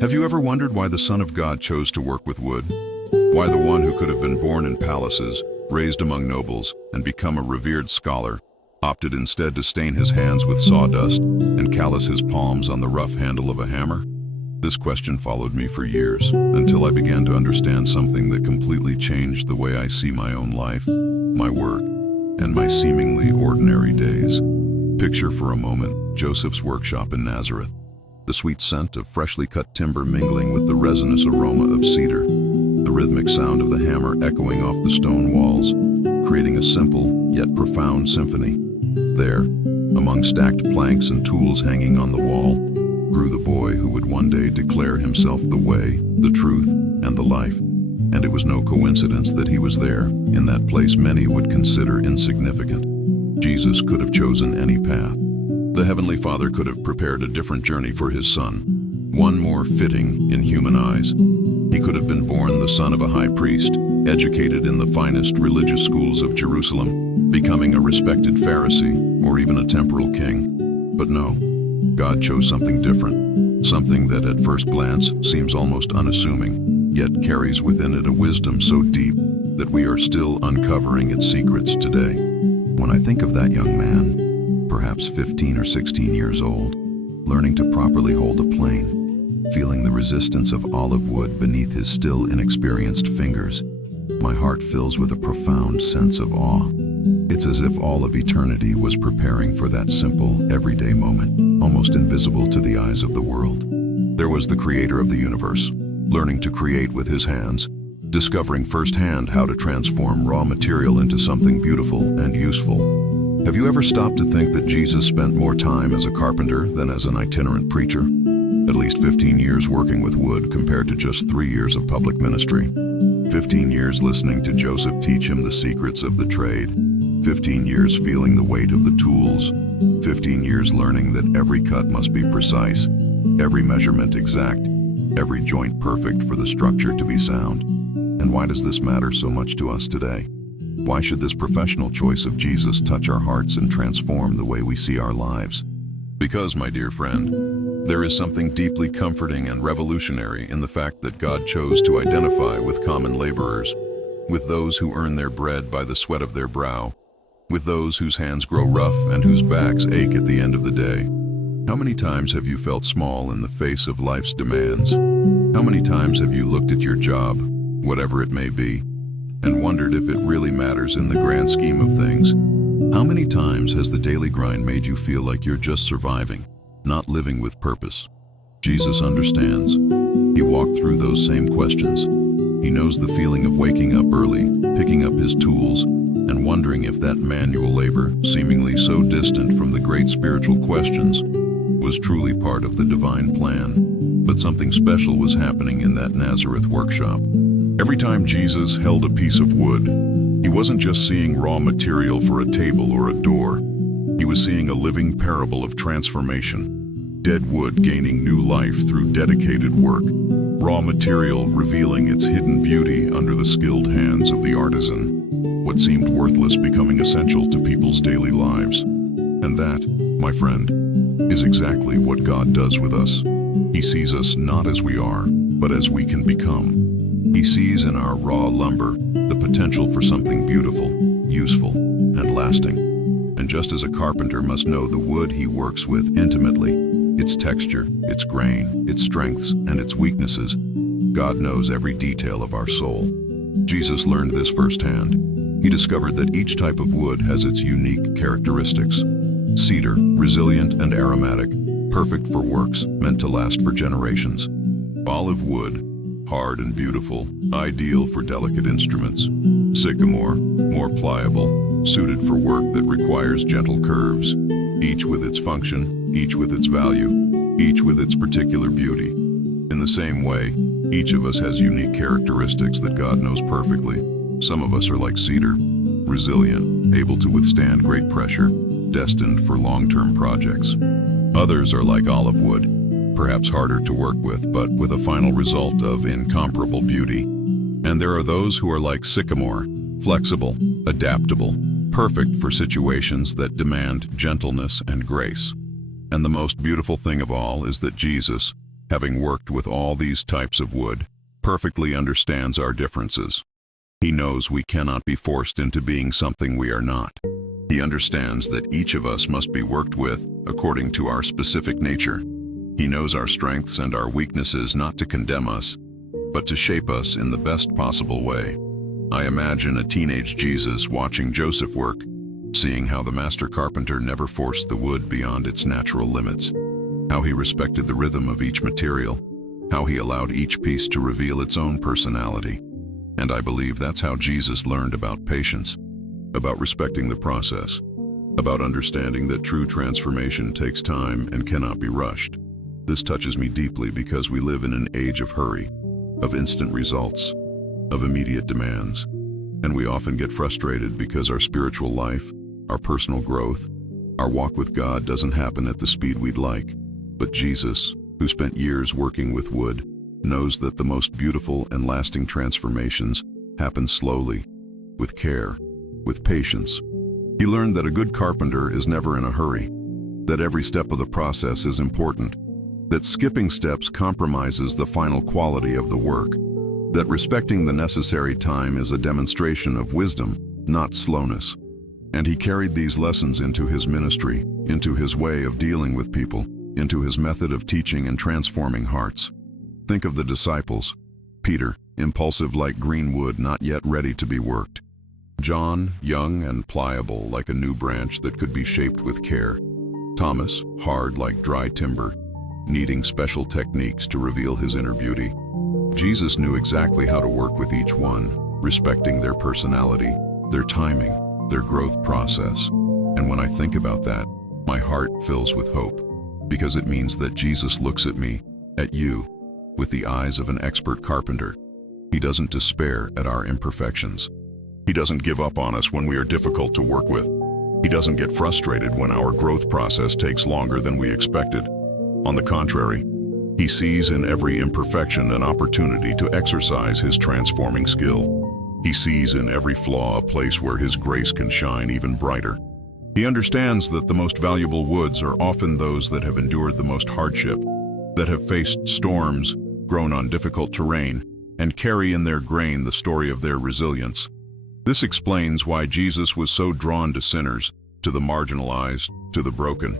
Have you ever wondered why the Son of God chose to work with wood? Why the one who could have been born in palaces, raised among nobles, and become a revered scholar, opted instead to stain his hands with sawdust and callous his palms on the rough handle of a hammer? This question followed me for years, until I began to understand something that completely changed the way I see my own life, my work, and my seemingly ordinary days. Picture for a moment Joseph's workshop in Nazareth, the sweet scent of freshly cut timber mingling with the resinous aroma of cedar, the rhythmic sound of the hammer echoing off the stone walls, creating a simple yet profound symphony. There, among stacked planks and tools hanging on the wall, grew the boy who would one day declare himself the way, the truth, and the life. And it was no coincidence that he was there, in that place many would consider insignificant. Jesus could have chosen any path. The Heavenly Father could have prepared a different journey for his son, one more fitting in human eyes. He could have been born the son of a high priest, educated in the finest religious schools of Jerusalem, becoming a respected Pharisee or even a temporal king. But no, God chose something different, something that at first glance seems almost unassuming, yet carries within it a wisdom so deep that we are still uncovering its secrets today. When I think of that young man, perhaps 15 or 16 years old, learning to properly hold a plane, feeling the resistance of olive wood beneath his still inexperienced fingers, my heart fills with a profound sense of awe. It's as if all of eternity was preparing for that simple, everyday moment, almost invisible to the eyes of the world. There was the creator of the universe, learning to create with his hands, discovering firsthand how to transform raw material into something beautiful and useful. Have you ever stopped to think that Jesus spent more time as a carpenter than as an itinerant preacher? At least 15 years working with wood compared to just 3 years of public ministry. 15 years listening to Joseph teach him the secrets of the trade. 15 years feeling the weight of the tools. 15 years learning that every cut must be precise, every measurement exact, every joint perfect for the structure to be sound. And why does this matter so much to us today? Why should this professional choice of Jesus touch our hearts and transform the way we see our lives? Because, my dear friend, there is something deeply comforting and revolutionary in the fact that God chose to identify with common laborers, with those who earn their bread by the sweat of their brow, with those whose hands grow rough and whose backs ache at the end of the day. How many times have you felt small in the face of life's demands? How many times have you looked at your job, whatever it may be, and wondered if it really matters in the grand scheme of things? How many times has the daily grind made you feel like you're just surviving, not living with purpose? Jesus understands. He walked through those same questions. He knows the feeling of waking up early, picking up his tools, and wondering if that manual labor, seemingly so distant from the great spiritual questions, was truly part of the divine plan. But something special was happening in that Nazareth workshop. Every time Jesus held a piece of wood, he wasn't just seeing raw material for a table or a door. He was seeing a living parable of transformation. Dead wood gaining new life through dedicated work. Raw material revealing its hidden beauty under the skilled hands of the artisan. What seemed worthless becoming essential to people's daily lives. And that, my friend, is exactly what God does with us. He sees us not as we are, but as we can become. He sees in our raw lumber the potential for something beautiful, useful, and lasting. And just as a carpenter must know the wood he works with intimately, its texture, its grain, its strengths, and its weaknesses, God knows every detail of our soul. Jesus learned this firsthand. He discovered that each type of wood has its unique characteristics. Cedar, resilient and aromatic, perfect for works meant to last for generations. Olive wood, hard and beautiful, ideal for delicate instruments. Sycamore, more pliable, suited for work that requires gentle curves, each with its function, each with its value, each with its particular beauty. In the same way, each of us has unique characteristics that God knows perfectly. Some of us are like cedar, resilient, able to withstand great pressure, destined for long-term projects. Others are like olive wood, perhaps harder to work with, but with a final result of incomparable beauty. And there are those who are like sycamore, flexible, adaptable, perfect for situations that demand gentleness and grace. And the most beautiful thing of all is that Jesus, having worked with all these types of wood, perfectly understands our differences. He knows we cannot be forced into being something we are not. He understands that each of us must be worked with according to our specific nature. He knows our strengths and our weaknesses, not to condemn us, but to shape us in the best possible way. I imagine a teenage Jesus watching Joseph work, seeing how the master carpenter never forced the wood beyond its natural limits, how he respected the rhythm of each material, how he allowed each piece to reveal its own personality. And I believe that's how Jesus learned about patience, about respecting the process, about understanding that true transformation takes time and cannot be rushed. This touches me deeply because we live in an age of hurry, of instant results, of immediate demands, and we often get frustrated because our spiritual life, our personal growth, our walk with God doesn't happen at the speed we'd like. But Jesus, who spent years working with wood, knows that the most beautiful and lasting transformations happen slowly, with care, with patience. He learned that a good carpenter is never in a hurry, that every step of the process is important, that skipping steps compromises the final quality of the work, that respecting the necessary time is a demonstration of wisdom, not slowness. And he carried these lessons into his ministry, into his way of dealing with people, into his method of teaching and transforming hearts. Think of the disciples. Peter, impulsive like green wood not yet ready to be worked. John, young and pliable like a new branch that could be shaped with care. Thomas, hard like dry timber, needing special techniques to reveal his inner beauty. Jesus knew exactly how to work with each one, respecting their personality, their timing, their growth process. And when I think about that, my heart fills with hope, because it means that Jesus looks at me, at you, with the eyes of an expert carpenter. He doesn't despair at our imperfections. He doesn't give up on us when we are difficult to work with. He doesn't get frustrated when our growth process takes longer than we expected. On the contrary, he sees in every imperfection an opportunity to exercise his transforming skill. He sees in every flaw a place where his grace can shine even brighter. He understands that the most valuable woods are often those that have endured the most hardship, that have faced storms, grown on difficult terrain, and carry in their grain the story of their resilience. This explains why Jesus was so drawn to sinners, to the marginalized, to the broken.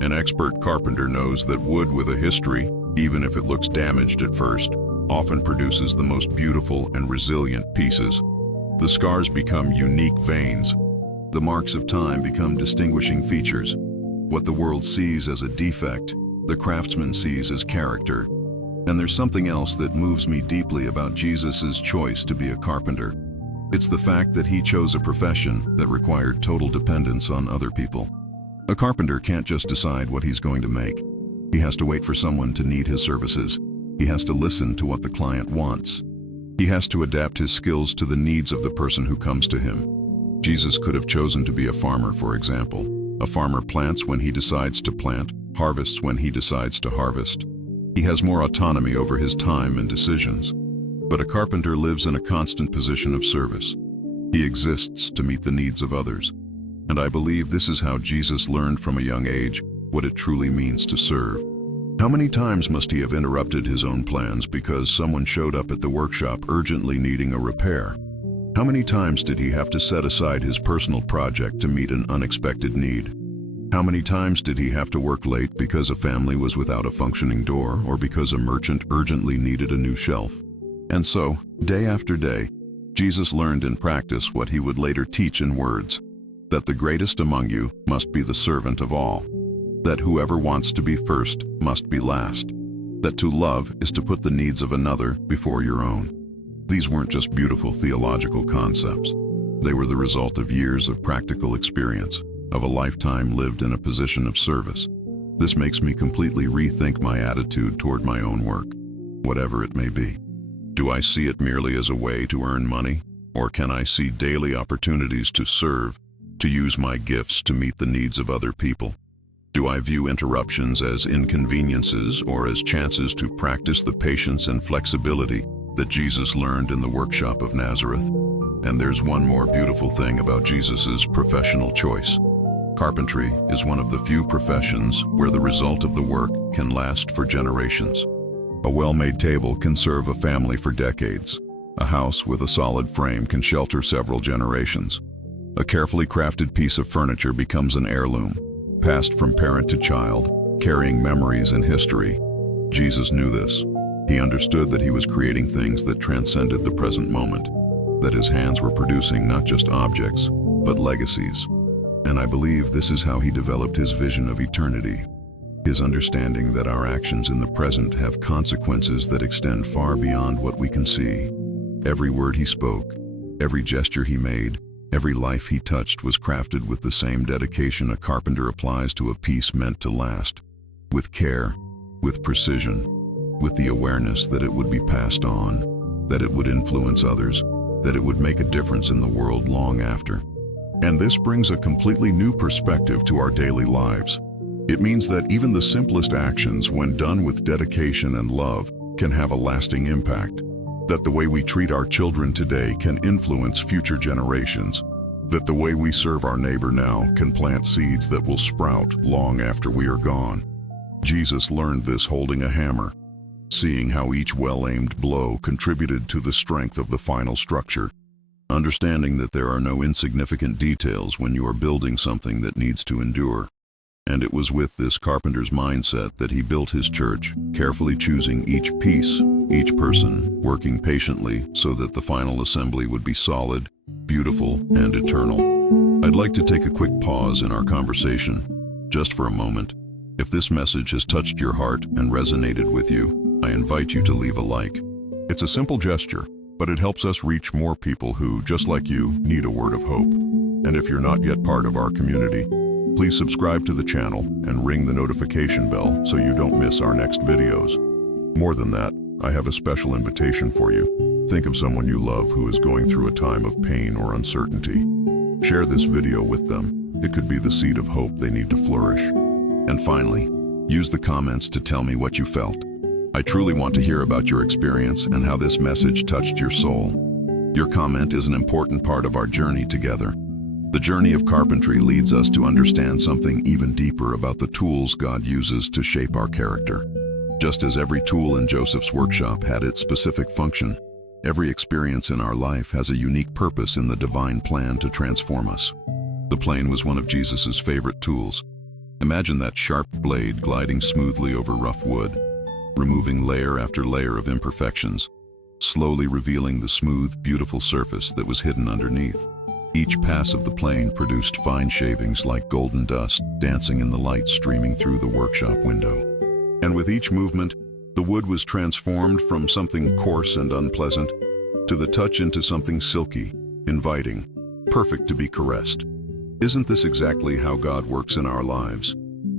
An expert carpenter knows that wood with a history, even if it looks damaged at first, often produces the most beautiful and resilient pieces. The scars become unique veins. The marks of time become distinguishing features. What the world sees as a defect, the craftsman sees as character. And there's something else that moves me deeply about Jesus' choice to be a carpenter. It's the fact that he chose a profession that required total dependence on other people. A carpenter can't just decide what he's going to make. He has to wait for someone to need his services. He has to listen to what the client wants. He has to adapt his skills to the needs of the person who comes to him. Jesus could have chosen to be a farmer, for example. A farmer plants when he decides to plant, harvests when he decides to harvest. He has more autonomy over his time and decisions. But a carpenter lives in a constant position of service. He exists to meet the needs of others. And I believe this is how Jesus learned from a young age what it truly means to serve. How many times must he have interrupted his own plans because someone showed up at the workshop urgently needing a repair? How many times did he have to set aside his personal project to meet an unexpected need? How many times did he have to work late because a family was without a functioning door or because a merchant urgently needed a new shelf? And so, day after day, Jesus learned in practice what he would later teach in words, that the greatest among you must be the servant of all, that whoever wants to be first must be last, that to love is to put the needs of another before your own. These weren't just beautiful theological concepts. They were the result of years of practical experience, of a lifetime lived in a position of service. This makes me completely rethink my attitude toward my own work, whatever it may be. Do I see it merely as a way to earn money, or can I see daily opportunities to serve, to use my gifts to meet the needs of other people? Do I view interruptions as inconveniences or as chances to practice the patience and flexibility that Jesus learned in the workshop of Nazareth? And there's one more beautiful thing about Jesus's professional choice. Carpentry is one of the few professions where the result of the work can last for generations. A well-made table can serve a family for decades. A house with a solid frame can shelter several generations. A carefully crafted piece of furniture becomes an heirloom, passed from parent to child, carrying memories and history. Jesus knew this. He understood that he was creating things that transcended the present moment, that his hands were producing not just objects, but legacies. And I believe this is how he developed his vision of eternity, his understanding that our actions in the present have consequences that extend far beyond what we can see. Every word he spoke, every gesture he made, every life he touched was crafted with the same dedication a carpenter applies to a piece meant to last, with care, with precision, with the awareness that it would be passed on, that it would influence others, that it would make a difference in the world long after. And this brings a completely new perspective to our daily lives. It means that even the simplest actions, when done with dedication and love, can have a lasting impact. That the way we treat our children today can influence future generations. That the way we serve our neighbor now can plant seeds that will sprout long after we are gone. Jesus learned this holding a hammer, seeing how each well-aimed blow contributed to the strength of the final structure. Understanding that there are no insignificant details when you are building something that needs to endure. And it was with this carpenter's mindset that he built his church, carefully choosing each piece, each person, working patiently so that the final assembly would be solid, beautiful, and eternal. I'd like to take a quick pause in our conversation, just for a moment. If this message has touched your heart and resonated with you, I invite you to leave a like. It's a simple gesture, but it helps us reach more people who, just like you, need a word of hope. And if you're not yet part of our community, please subscribe to the channel and ring the notification bell so you don't miss our next videos. More than that, I have a special invitation for you. Think of someone you love who is going through a time of pain or uncertainty. Share this video with them. It could be the seed of hope they need to flourish. And finally, use the comments to tell me what you felt. I truly want to hear about your experience and how this message touched your soul. Your comment is an important part of our journey together. The journey of carpentry leads us to understand something even deeper about the tools God uses to shape our character. Just as every tool in Joseph's workshop had its specific function, every experience in our life has a unique purpose in the divine plan to transform us. The plane was one of Jesus's favorite tools. Imagine that sharp blade gliding smoothly over rough wood, removing layer after layer of imperfections, slowly revealing the smooth, beautiful surface that was hidden underneath. Each pass of the plane produced fine shavings like golden dust dancing in the light streaming through the workshop window. And with each movement, the wood was transformed from something coarse and unpleasant to the touch into something silky, inviting, perfect to be caressed. Isn't this exactly how God works in our lives?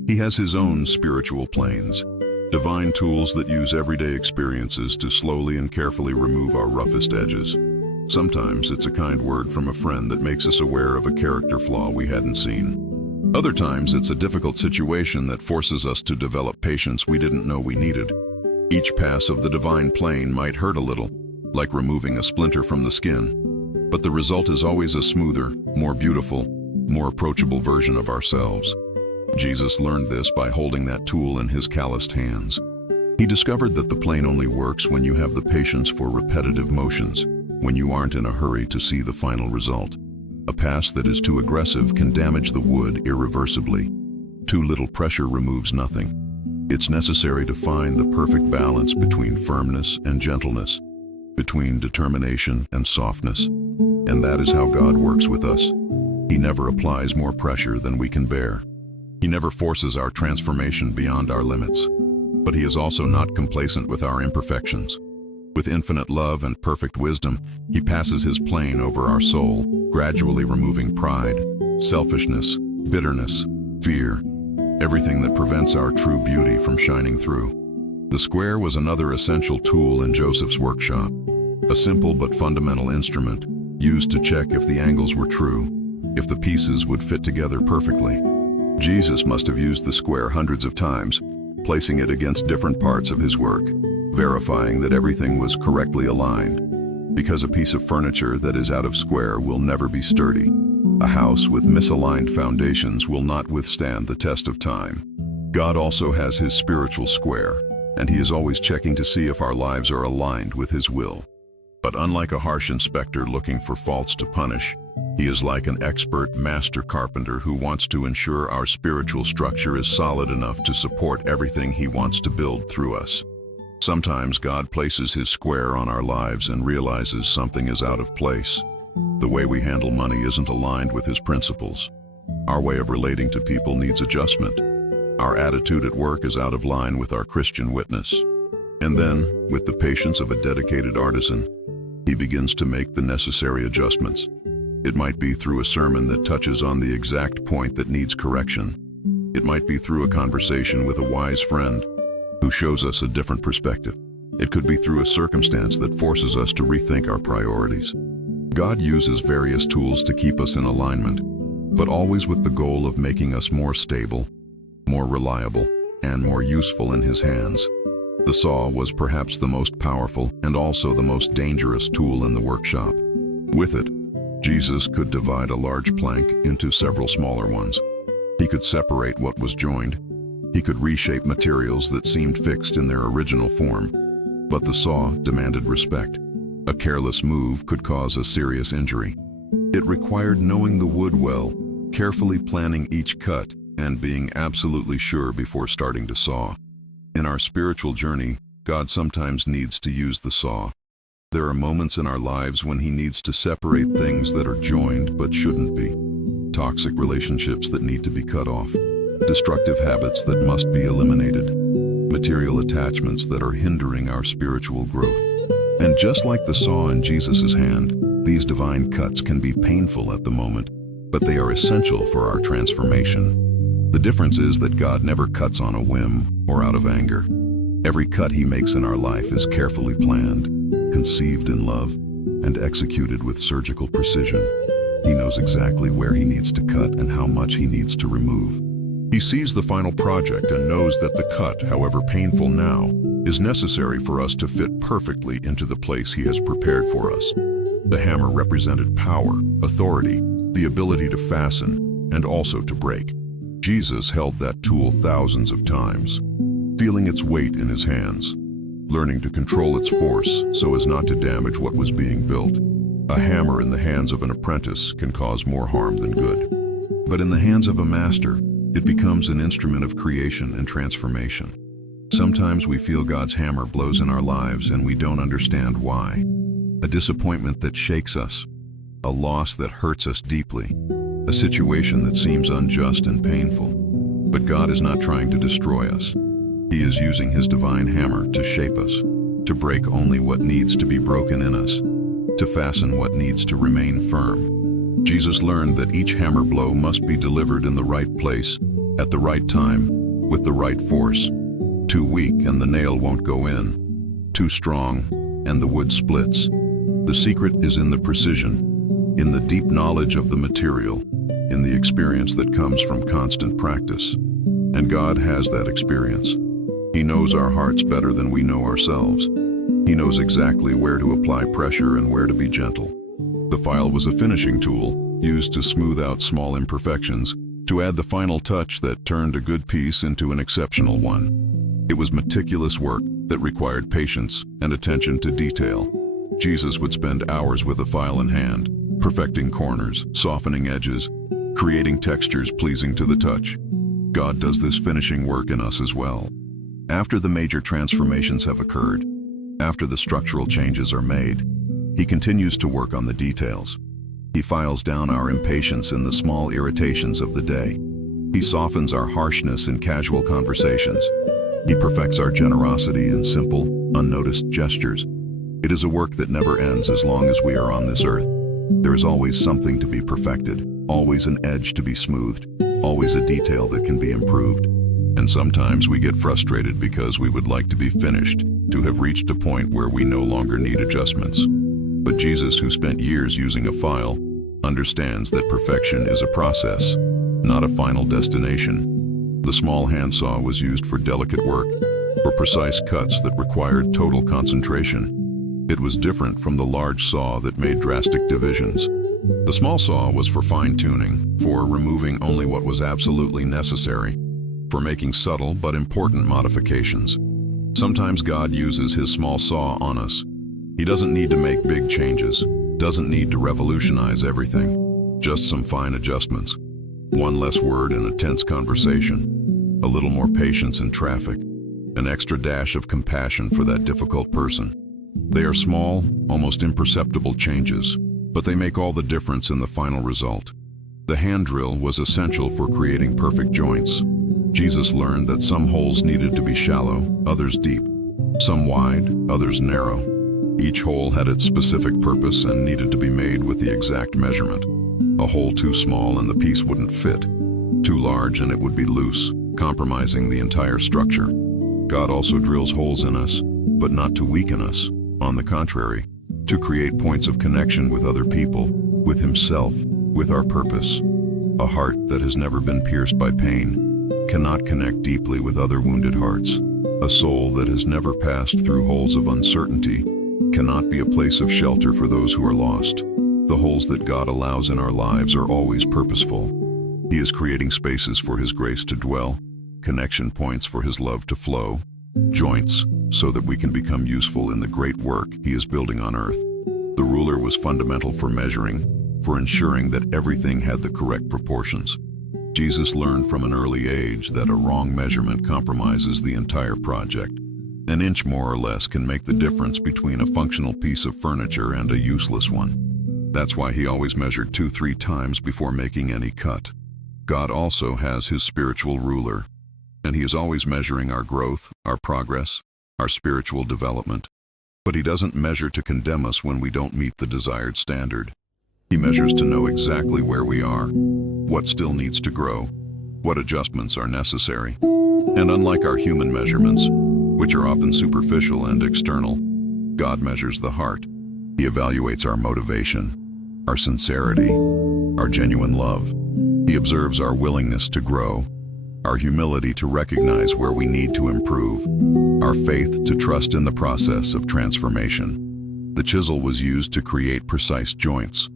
He has his own spiritual planes, divine tools that use everyday experiences to slowly and carefully remove our roughest edges. Sometimes it's a kind word from a friend that makes us aware of a character flaw we hadn't seen. Other times it's a difficult situation that forces us to develop patience we didn't know we needed. Each pass of the divine plane might hurt a little, like removing a splinter from the skin, but the result is always a smoother, more beautiful, more approachable version of ourselves. Jesus learned this by holding that tool in his calloused hands. He discovered that the plane only works when you have the patience for repetitive motions, when you aren't in a hurry to see the final result. A pass that is too aggressive can damage the wood irreversibly. Too little pressure removes nothing. It's necessary to find the perfect balance between firmness and gentleness, between determination and softness. And that is how God works with us. He never applies more pressure than we can bear. He never forces our transformation beyond our limits. But he is also not complacent with our imperfections. With infinite love and perfect wisdom, he passes his plane over our soul, gradually removing pride, selfishness, bitterness, fear, everything that prevents our true beauty from shining through. The square was another essential tool in Joseph's workshop, a simple but fundamental instrument used to check if the angles were true, if the pieces would fit together perfectly. Jesus must have used the square hundreds of times, placing it against different parts of his work, verifying that everything was correctly aligned, because a piece of furniture that is out of square will never be sturdy. A house with misaligned foundations will not withstand the test of time. God also has his spiritual square, and he is always checking to see if our lives are aligned with his will. But unlike a harsh inspector looking for faults to punish, he is like an expert master carpenter who wants to ensure our spiritual structure is solid enough to support everything he wants to build through us. Sometimes God places his square on our lives and realizes something is out of place. The way we handle money isn't aligned with his principles. Our way of relating to people needs adjustment. Our attitude at work is out of line with our Christian witness. And then, with the patience of a dedicated artisan, he begins to make the necessary adjustments. It might be through a sermon that touches on the exact point that needs correction. It might be through a conversation with a wise friend who shows us a different perspective. It could be through a circumstance that forces us to rethink our priorities. God uses various tools to keep us in alignment, but always with the goal of making us more stable, more reliable, and more useful in his hands. The saw was perhaps the most powerful and also the most dangerous tool in the workshop. With it, Jesus could divide a large plank into several smaller ones. He could separate what was joined. He could reshape materials that seemed fixed in their original form. But the saw demanded respect. A careless move could cause a serious injury. It required knowing the wood well, carefully planning each cut, and being absolutely sure before starting to saw. In our spiritual journey, God sometimes needs to use the saw. There are moments in our lives when he needs to separate things that are joined but shouldn't be. Toxic relationships that need to be cut off. Destructive habits that must be eliminated. Material attachments that are hindering our spiritual growth. And just like the saw in Jesus' hand, these divine cuts can be painful at the moment, but they are essential for our transformation. The difference is that God never cuts on a whim or out of anger. Every cut he makes in our life is carefully planned, conceived in love, and executed with surgical precision. He knows exactly where he needs to cut and how much he needs to remove. He sees the final project and knows that the cut, however painful now, is necessary for us to fit perfectly into the place he has prepared for us. The hammer represented power, authority, the ability to fasten, and also to break. Jesus held that tool thousands of times, feeling its weight in his hands, learning to control its force so as not to damage what was being built. A hammer in the hands of an apprentice can cause more harm than good. But in the hands of a master, it becomes an instrument of creation and transformation. Sometimes we feel God's hammer blows in our lives and we don't understand why. A disappointment that shakes us, a loss that hurts us deeply, a situation that seems unjust and painful. But God is not trying to destroy us. He is using his divine hammer to shape us, to break only what needs to be broken in us, to fasten what needs to remain firm. Jesus learned that each hammer blow must be delivered in the right place, at the right time, with the right force. Too weak and the nail won't go in. Too strong and the wood splits. The secret is in the precision, in the deep knowledge of the material, in the experience that comes from constant practice. And God has that experience. He knows our hearts better than we know ourselves. He knows exactly where to apply pressure and where to be gentle. The file was a finishing tool, used to smooth out small imperfections, to add the final touch that turned a good piece into an exceptional one. It was meticulous work that required patience and attention to detail. Jesus would spend hours with a file in hand, perfecting corners, softening edges, creating textures pleasing to the touch. God does this finishing work in us as well. After the major transformations have occurred, after the structural changes are made, he continues to work on the details. He files down our impatience in the small irritations of the day. He softens our harshness in casual conversations. He perfects our generosity in simple, unnoticed gestures. It is a work that never ends as long as we are on this earth. There is always something to be perfected, always an edge to be smoothed, always a detail that can be improved. And sometimes we get frustrated because we would like to be finished, to have reached a point where we no longer need adjustments. But Jesus, who spent years using a file, understands that perfection is a process, not a final destination. The small handsaw was used for delicate work, for precise cuts that required total concentration. It was different from the large saw that made drastic divisions. The small saw was for fine-tuning, for removing only what was absolutely necessary, for making subtle but important modifications. Sometimes God uses his small saw on us. He doesn't need to make big changes, doesn't need to revolutionize everything, just some fine adjustments. One less word in a tense conversation, a little more patience in traffic, an extra dash of compassion for that difficult person. They are small, almost imperceptible changes, but they make all the difference in the final result. The hand drill was essential for creating perfect joints. Jesus learned that some holes needed to be shallow, others deep, some wide, others narrow. Each hole had its specific purpose and needed to be made with the exact measurement. A hole too small and the piece wouldn't fit. Too large and it would be loose, compromising the entire structure. God also drills holes in us, but not to weaken us. On the contrary, to create points of connection with other people, with himself, with our purpose. A heart that has never been pierced by pain cannot connect deeply with other wounded hearts. A soul that has never passed through holes of uncertainty cannot be a place of shelter for those who are lost. The holes that God allows in our lives are always purposeful. He is creating spaces for his grace to dwell, connection points for his love to flow, joints so that we can become useful in the great work he is building on earth. The ruler was fundamental for measuring, for ensuring that everything had the correct proportions. Jesus learned from an early age that a wrong measurement compromises the entire project. An inch more or less can make the difference between a functional piece of furniture and a useless one. That's why he always measured 2-3 times before making any cut. God also has his spiritual ruler, and he is always measuring our growth, our progress, our spiritual development. But he doesn't measure to condemn us when we don't meet the desired standard. He measures to know exactly where we are, what still needs to grow, what adjustments are necessary. And unlike our human measurements, which are often superficial and external, God measures the heart. He evaluates our motivation, our sincerity, our genuine love. He observes our willingness to grow, our humility to recognize where we need to improve, our faith to trust in the process of transformation. The chisel was used to create precise joints,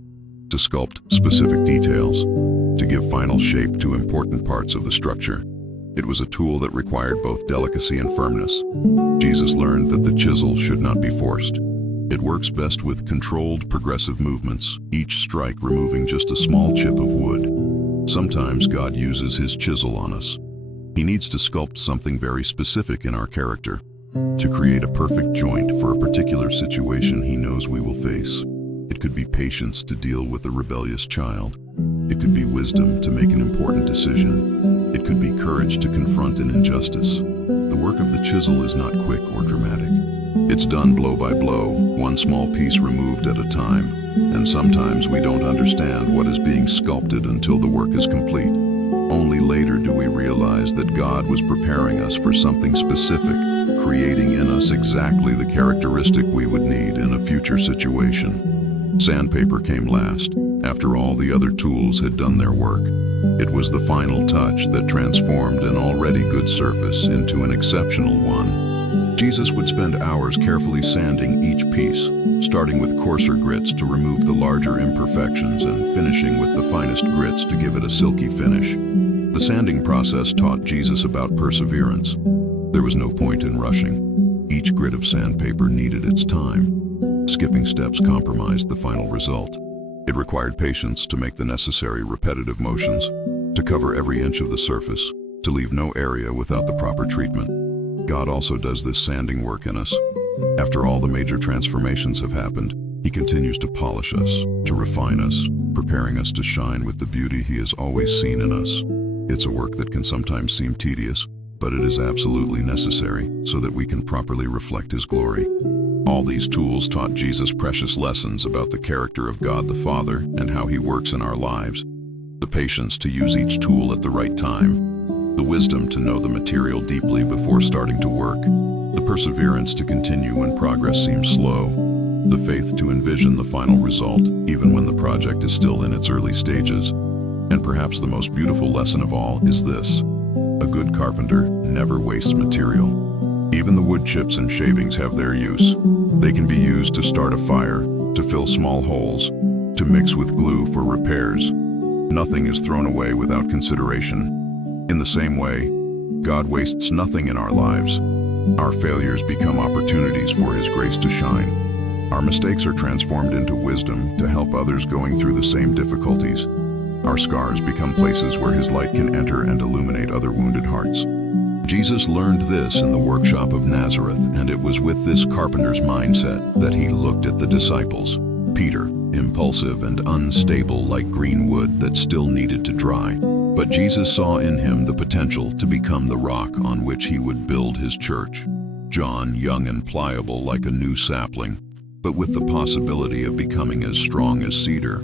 to sculpt specific details, to give final shape to important parts of the structure. It was a tool that required both delicacy and firmness. Jesus learned that the chisel should not be forced. It works best with controlled, progressive movements, each strike removing just a small chip of wood. Sometimes God uses his chisel on us. He needs to sculpt something very specific in our character, to create a perfect joint for a particular situation he knows we will face. It could be patience to deal with a rebellious child. It could be wisdom to make an important decision. It could be courage to confront an injustice. The work of the chisel is not quick or dramatic. It's done blow by blow, one small piece removed at a time, and sometimes we don't understand what is being sculpted until the work is complete. Only later do we realize that God was preparing us for something specific, creating in us exactly the characteristic we would need in a future situation. Sandpaper came last, after all the other tools had done their work. It was the final touch that transformed an already good surface into an exceptional one. Jesus would spend hours carefully sanding each piece, starting with coarser grits to remove the larger imperfections and finishing with the finest grits to give it a silky finish. The sanding process taught Jesus about perseverance. There was no point in rushing. Each grit of sandpaper needed its time. Skipping steps compromised the final result. It required patience to make the necessary repetitive motions, to cover every inch of the surface, to leave no area without the proper treatment. God also does this sanding work in us. After all the major transformations have happened, he continues to polish us, to refine us, preparing us to shine with the beauty he has always seen in us. It's a work that can sometimes seem tedious, but it is absolutely necessary so that we can properly reflect his glory. All these tools taught Jesus precious lessons about the character of God the Father and how he works in our lives. The patience to use each tool at the right time, the wisdom to know the material deeply before starting to work, the perseverance to continue when progress seems slow, the faith to envision the final result even when the project is still in its early stages. And perhaps the most beautiful lesson of all is this: a good carpenter never wastes material. Even the wood chips and shavings have their use. They can be used to start a fire, to fill small holes, to mix with glue for repairs. Nothing is thrown away without consideration. In the same way, God wastes nothing in our lives. Our failures become opportunities for His grace to shine. Our mistakes are transformed into wisdom to help others going through the same difficulties. Our scars become places where His light can enter and illuminate other wounded hearts. Jesus learned this in the workshop of Nazareth, and it was with this carpenter's mindset that He looked at the disciples. Peter, impulsive and unstable like green wood that still needed to dry. But Jesus saw in him the potential to become the rock on which He would build His church. John, young and pliable like a new sapling, but with the possibility of becoming as strong as cedar.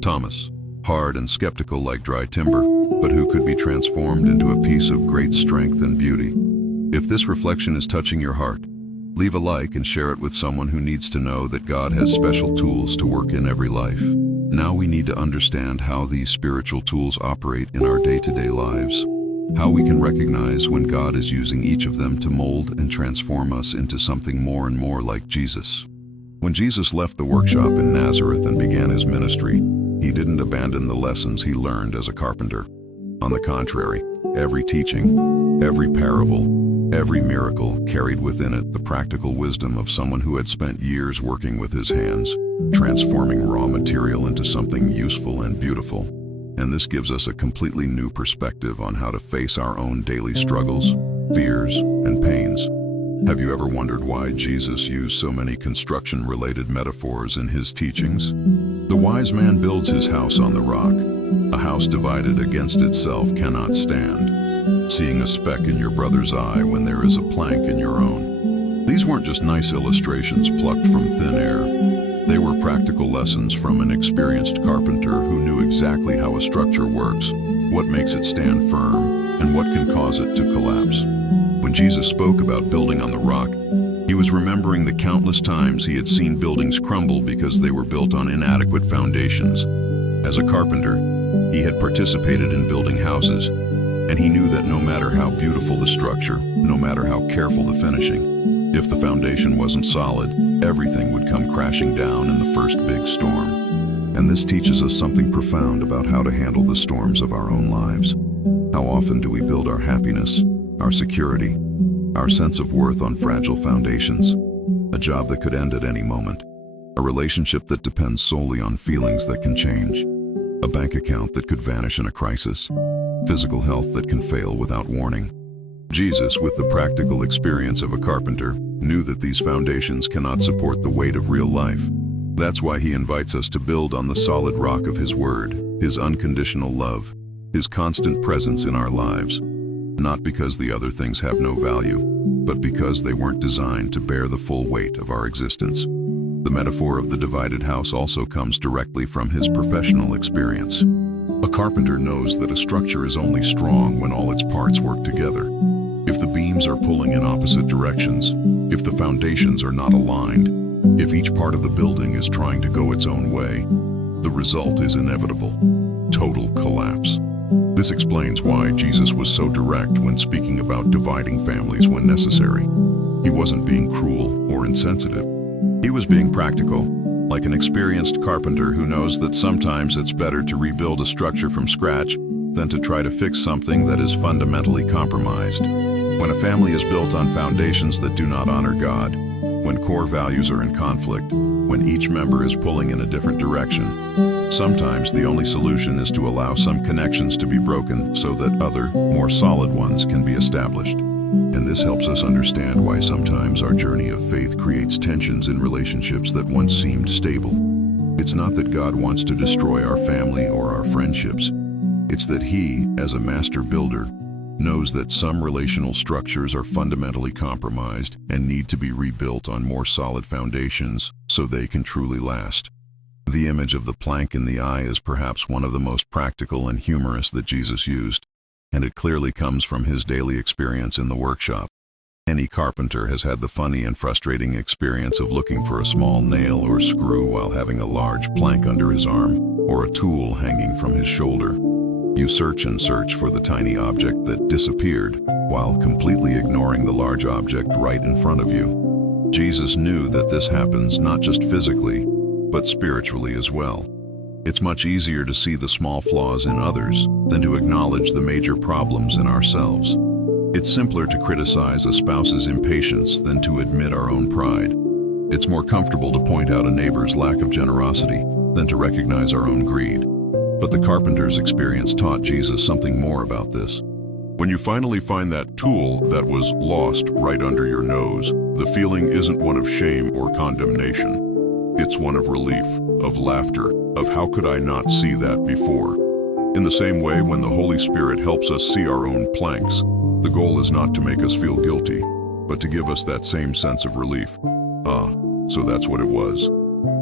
Thomas, hard and skeptical like dry timber, but who could be transformed into a piece of great strength and beauty. If this reflection is touching your heart, leave a like and share it with someone who needs to know that God has special tools to work in every life. Now we need to understand how these spiritual tools operate in our day-to-day lives, how we can recognize when God is using each of them to mold and transform us into something more and more like Jesus. When Jesus left the workshop in Nazareth and began His ministry, He didn't abandon the lessons He learned as a carpenter. On the contrary, every teaching, every parable, every miracle carried within it the practical wisdom of someone who had spent years working with his hands, transforming raw material into something useful and beautiful. And this gives us a completely new perspective on how to face our own daily struggles, fears, and pains. Have you ever wondered why Jesus used so many construction-related metaphors in His teachings? The wise man builds his house on the rock. A house divided against itself cannot stand. Seeing a speck in your brother's eye when there is a plank in your own. These weren't just nice illustrations plucked from thin air. They were practical lessons from an experienced carpenter who knew exactly how a structure works, what makes it stand firm, and what can cause it to collapse. When Jesus spoke about building on the rock, He was remembering the countless times He had seen buildings crumble because they were built on inadequate foundations. As a carpenter, He had participated in building houses, and He knew that no matter how beautiful the structure, no matter how careful the finishing, if the foundation wasn't solid, everything would come crashing down in the first big storm. And this teaches us something profound about how to handle the storms of our own lives. How often do we build our happiness, our security, our sense of worth on fragile foundations? A job that could end at any moment, a relationship that depends solely on feelings that can change, a bank account that could vanish in a crisis, physical health that can fail without warning. Jesus, with the practical experience of a carpenter, knew that these foundations cannot support the weight of real life. That's why He invites us to build on the solid rock of His Word, His unconditional love, His constant presence in our lives. Not because the other things have no value, but because they weren't designed to bear the full weight of our existence. The metaphor of the divided house also comes directly from His professional experience. A carpenter knows that a structure is only strong when all its parts work together. If the beams are pulling in opposite directions, if the foundations are not aligned, if each part of the building is trying to go its own way, the result is inevitable: total collapse. This explains why Jesus was so direct when speaking about dividing families when necessary. He wasn't being cruel or insensitive. He was being practical, like an experienced carpenter who knows that sometimes it's better to rebuild a structure from scratch than to try to fix something that is fundamentally compromised. When a family is built on foundations that do not honor God, when core values are in conflict, when each member is pulling in a different direction, sometimes the only solution is to allow some connections to be broken so that other, more solid ones can be established. And this helps us understand why sometimes our journey of faith creates tensions in relationships that once seemed stable. It's not that God wants to destroy our family or our friendships. It's that He, as a master builder, knows that some relational structures are fundamentally compromised and need to be rebuilt on more solid foundations so they can truly last. The image of the plank in the eye is perhaps one of the most practical and humorous that Jesus used, and it clearly comes from His daily experience in the workshop. Any carpenter has had the funny and frustrating experience of looking for a small nail or screw while having a large plank under his arm or a tool hanging from his shoulder. You search and search for the tiny object that disappeared while completely ignoring the large object right in front of you. Jesus knew that this happens not just physically, but spiritually as well. It's much easier to see the small flaws in others than to acknowledge the major problems in ourselves. It's simpler to criticize a spouse's impatience than to admit our own pride. It's more comfortable to point out a neighbor's lack of generosity than to recognize our own greed. But the carpenter's experience taught Jesus something more about this. When you finally find that tool that was lost right under your nose, the feeling isn't one of shame or condemnation. It's one of relief, of laughter, of how could I not see that before? In the same way, when the Holy Spirit helps us see our own planks, the goal is not to make us feel guilty, but to give us that same sense of relief. So that's what it was.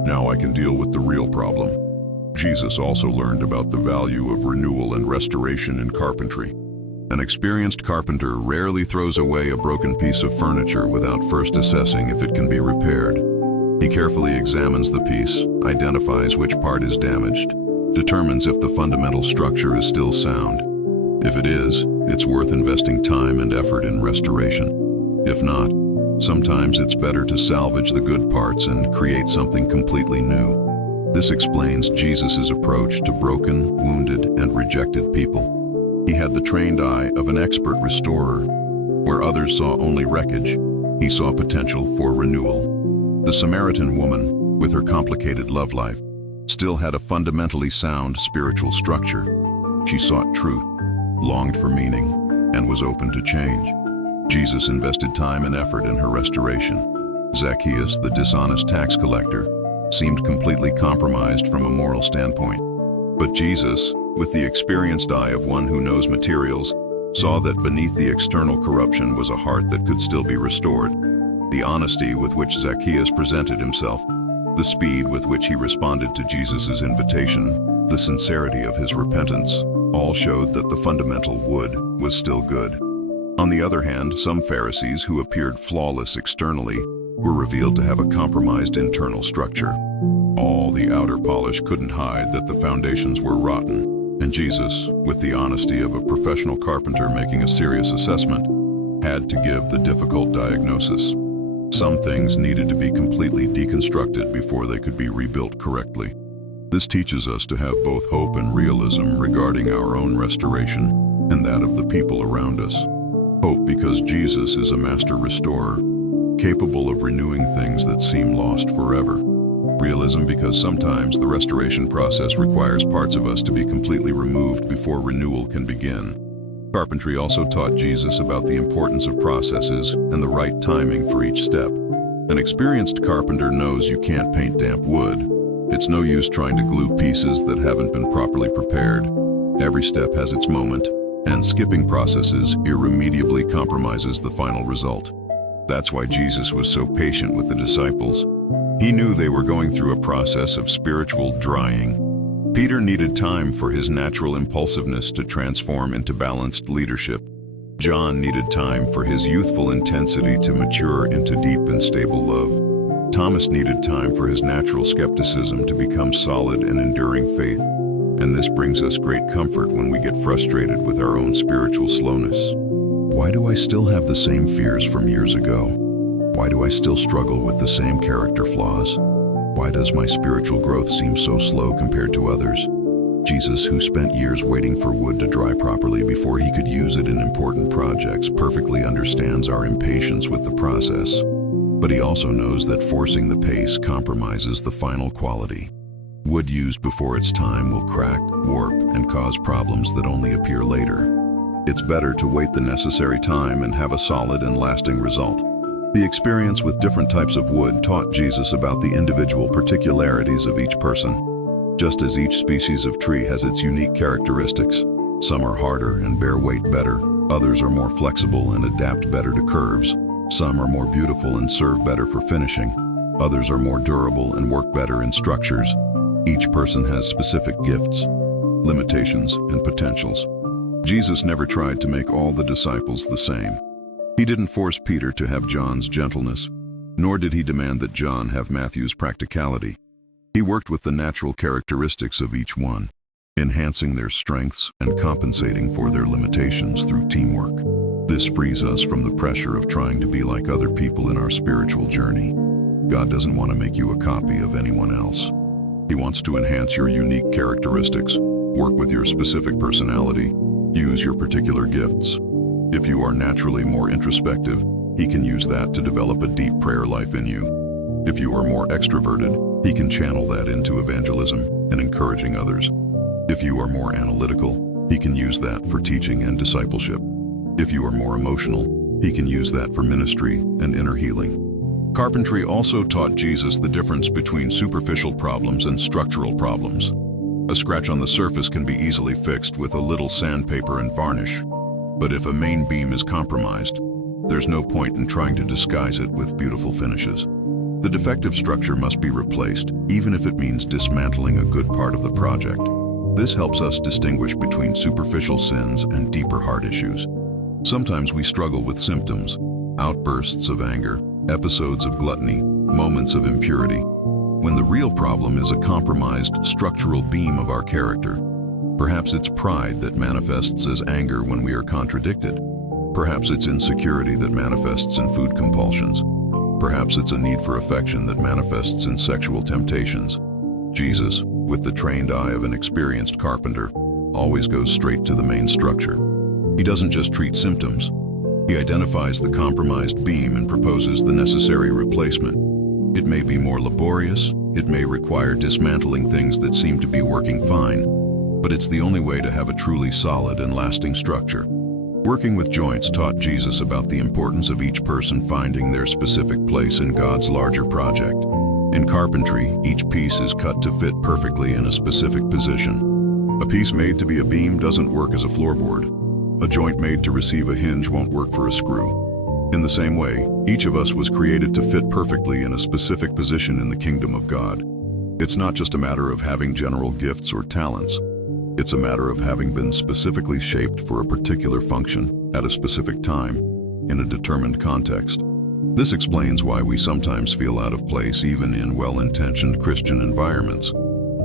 Now I can deal with the real problem. Jesus also learned about the value of renewal and restoration in carpentry. An experienced carpenter rarely throws away a broken piece of furniture without first assessing if it can be repaired. He carefully examines the piece, identifies which part is damaged, determines if the fundamental structure is still sound. If it is, it's worth investing time and effort in restoration. If not, sometimes it's better to salvage the good parts and create something completely new. This explains Jesus' approach to broken, wounded, and rejected people. He had the trained eye of an expert restorer. Where others saw only wreckage, he saw potential for renewal. The Samaritan woman, with her complicated love life, still had a fundamentally sound spiritual structure. She sought truth, longed for meaning, and was open to change. Jesus invested time and effort in her restoration. Zacchaeus, the dishonest tax collector, seemed completely compromised from a moral standpoint. But Jesus, with the experienced eye of one who knows materials, saw that beneath the external corruption was a heart that could still be restored. The honesty with which Zacchaeus presented himself, the speed with which he responded to Jesus' invitation, the sincerity of his repentance, all showed that the fundamental wood was still good. On the other hand, some Pharisees who appeared flawless externally were revealed to have a compromised internal structure. All the outer polish couldn't hide that the foundations were rotten, and Jesus, with the honesty of a professional carpenter making a serious assessment, had to give the difficult diagnosis. Some things needed to be completely deconstructed before they could be rebuilt correctly. This teaches us to have both hope and realism regarding our own restoration and that of the people around us. Hope because Jesus is a master restorer, capable of renewing things that seem lost forever. Realism because sometimes the restoration process requires parts of us to be completely removed before renewal can begin. Carpentry also taught Jesus about the importance of processes and the right timing for each step. An experienced carpenter knows you can't paint damp wood. It's no use trying to glue pieces that haven't been properly prepared. Every step has its moment, and skipping processes irremediably compromises the final result. That's why Jesus was so patient with the disciples. He knew they were going through a process of spiritual drying. Peter needed time for his natural impulsiveness to transform into balanced leadership. John needed time for his youthful intensity to mature into deep and stable love. Thomas needed time for his natural skepticism to become solid and enduring faith. And this brings us great comfort when we get frustrated with our own spiritual slowness. Why do I still have the same fears from years ago? Why do I still struggle with the same character flaws? Why does my spiritual growth seem so slow compared to others? Jesus, who spent years waiting for wood to dry properly before he could use it in important projects, perfectly understands our impatience with the process. But he also knows that forcing the pace compromises the final quality. Wood used before its time will crack, warp, and cause problems that only appear later. It's better to wait the necessary time and have a solid and lasting result. The experience with different types of wood taught Jesus about the individual particularities of each person. Just as each species of tree has its unique characteristics, some are harder and bear weight better, others are more flexible and adapt better to curves, some are more beautiful and serve better for finishing, others are more durable and work better in structures. Each person has specific gifts, limitations, and potentials. Jesus never tried to make all the disciples the same. He didn't force Peter to have John's gentleness, nor did he demand that John have Matthew's practicality. He worked with the natural characteristics of each one, enhancing their strengths and compensating for their limitations through teamwork. This frees us from the pressure of trying to be like other people in our spiritual journey. God doesn't want to make you a copy of anyone else. He wants to enhance your unique characteristics, work with your specific personality, use your particular gifts. If you are naturally more introspective, He can use that to develop a deep prayer life in you. If you are more extroverted, He can channel that into evangelism and encouraging others. If you are more analytical, He can use that for teaching and discipleship. If you are more emotional, He can use that for ministry and inner healing. Carpentry also taught Jesus the difference between superficial problems and structural problems. A scratch on the surface can be easily fixed with a little sandpaper and varnish. But if a main beam is compromised, there's no point in trying to disguise it with beautiful finishes. The defective structure must be replaced, even if it means dismantling a good part of the project. This helps us distinguish between superficial sins and deeper heart issues. Sometimes we struggle with symptoms, outbursts of anger, episodes of gluttony, moments of impurity, when the real problem is a compromised structural beam of our character. Perhaps it's pride that manifests as anger when we are contradicted. Perhaps it's insecurity that manifests in food compulsions. Perhaps it's a need for affection that manifests in sexual temptations. Jesus, with the trained eye of an experienced carpenter, always goes straight to the main structure. He doesn't just treat symptoms. He identifies the compromised beam and proposes the necessary replacement. It may be more laborious, it may require dismantling things that seem to be working fine, but it's the only way to have a truly solid and lasting structure. Working with joints taught Jesus about the importance of each person finding their specific place in God's larger project. In carpentry, each piece is cut to fit perfectly in a specific position. A piece made to be a beam doesn't work as a floorboard. A joint made to receive a hinge won't work for a screw. In the same way, each of us was created to fit perfectly in a specific position in the kingdom of God. It's not just a matter of having general gifts or talents. It's a matter of having been specifically shaped for a particular function at a specific time, in a determined context. This explains why we sometimes feel out of place even in well-intentioned Christian environments.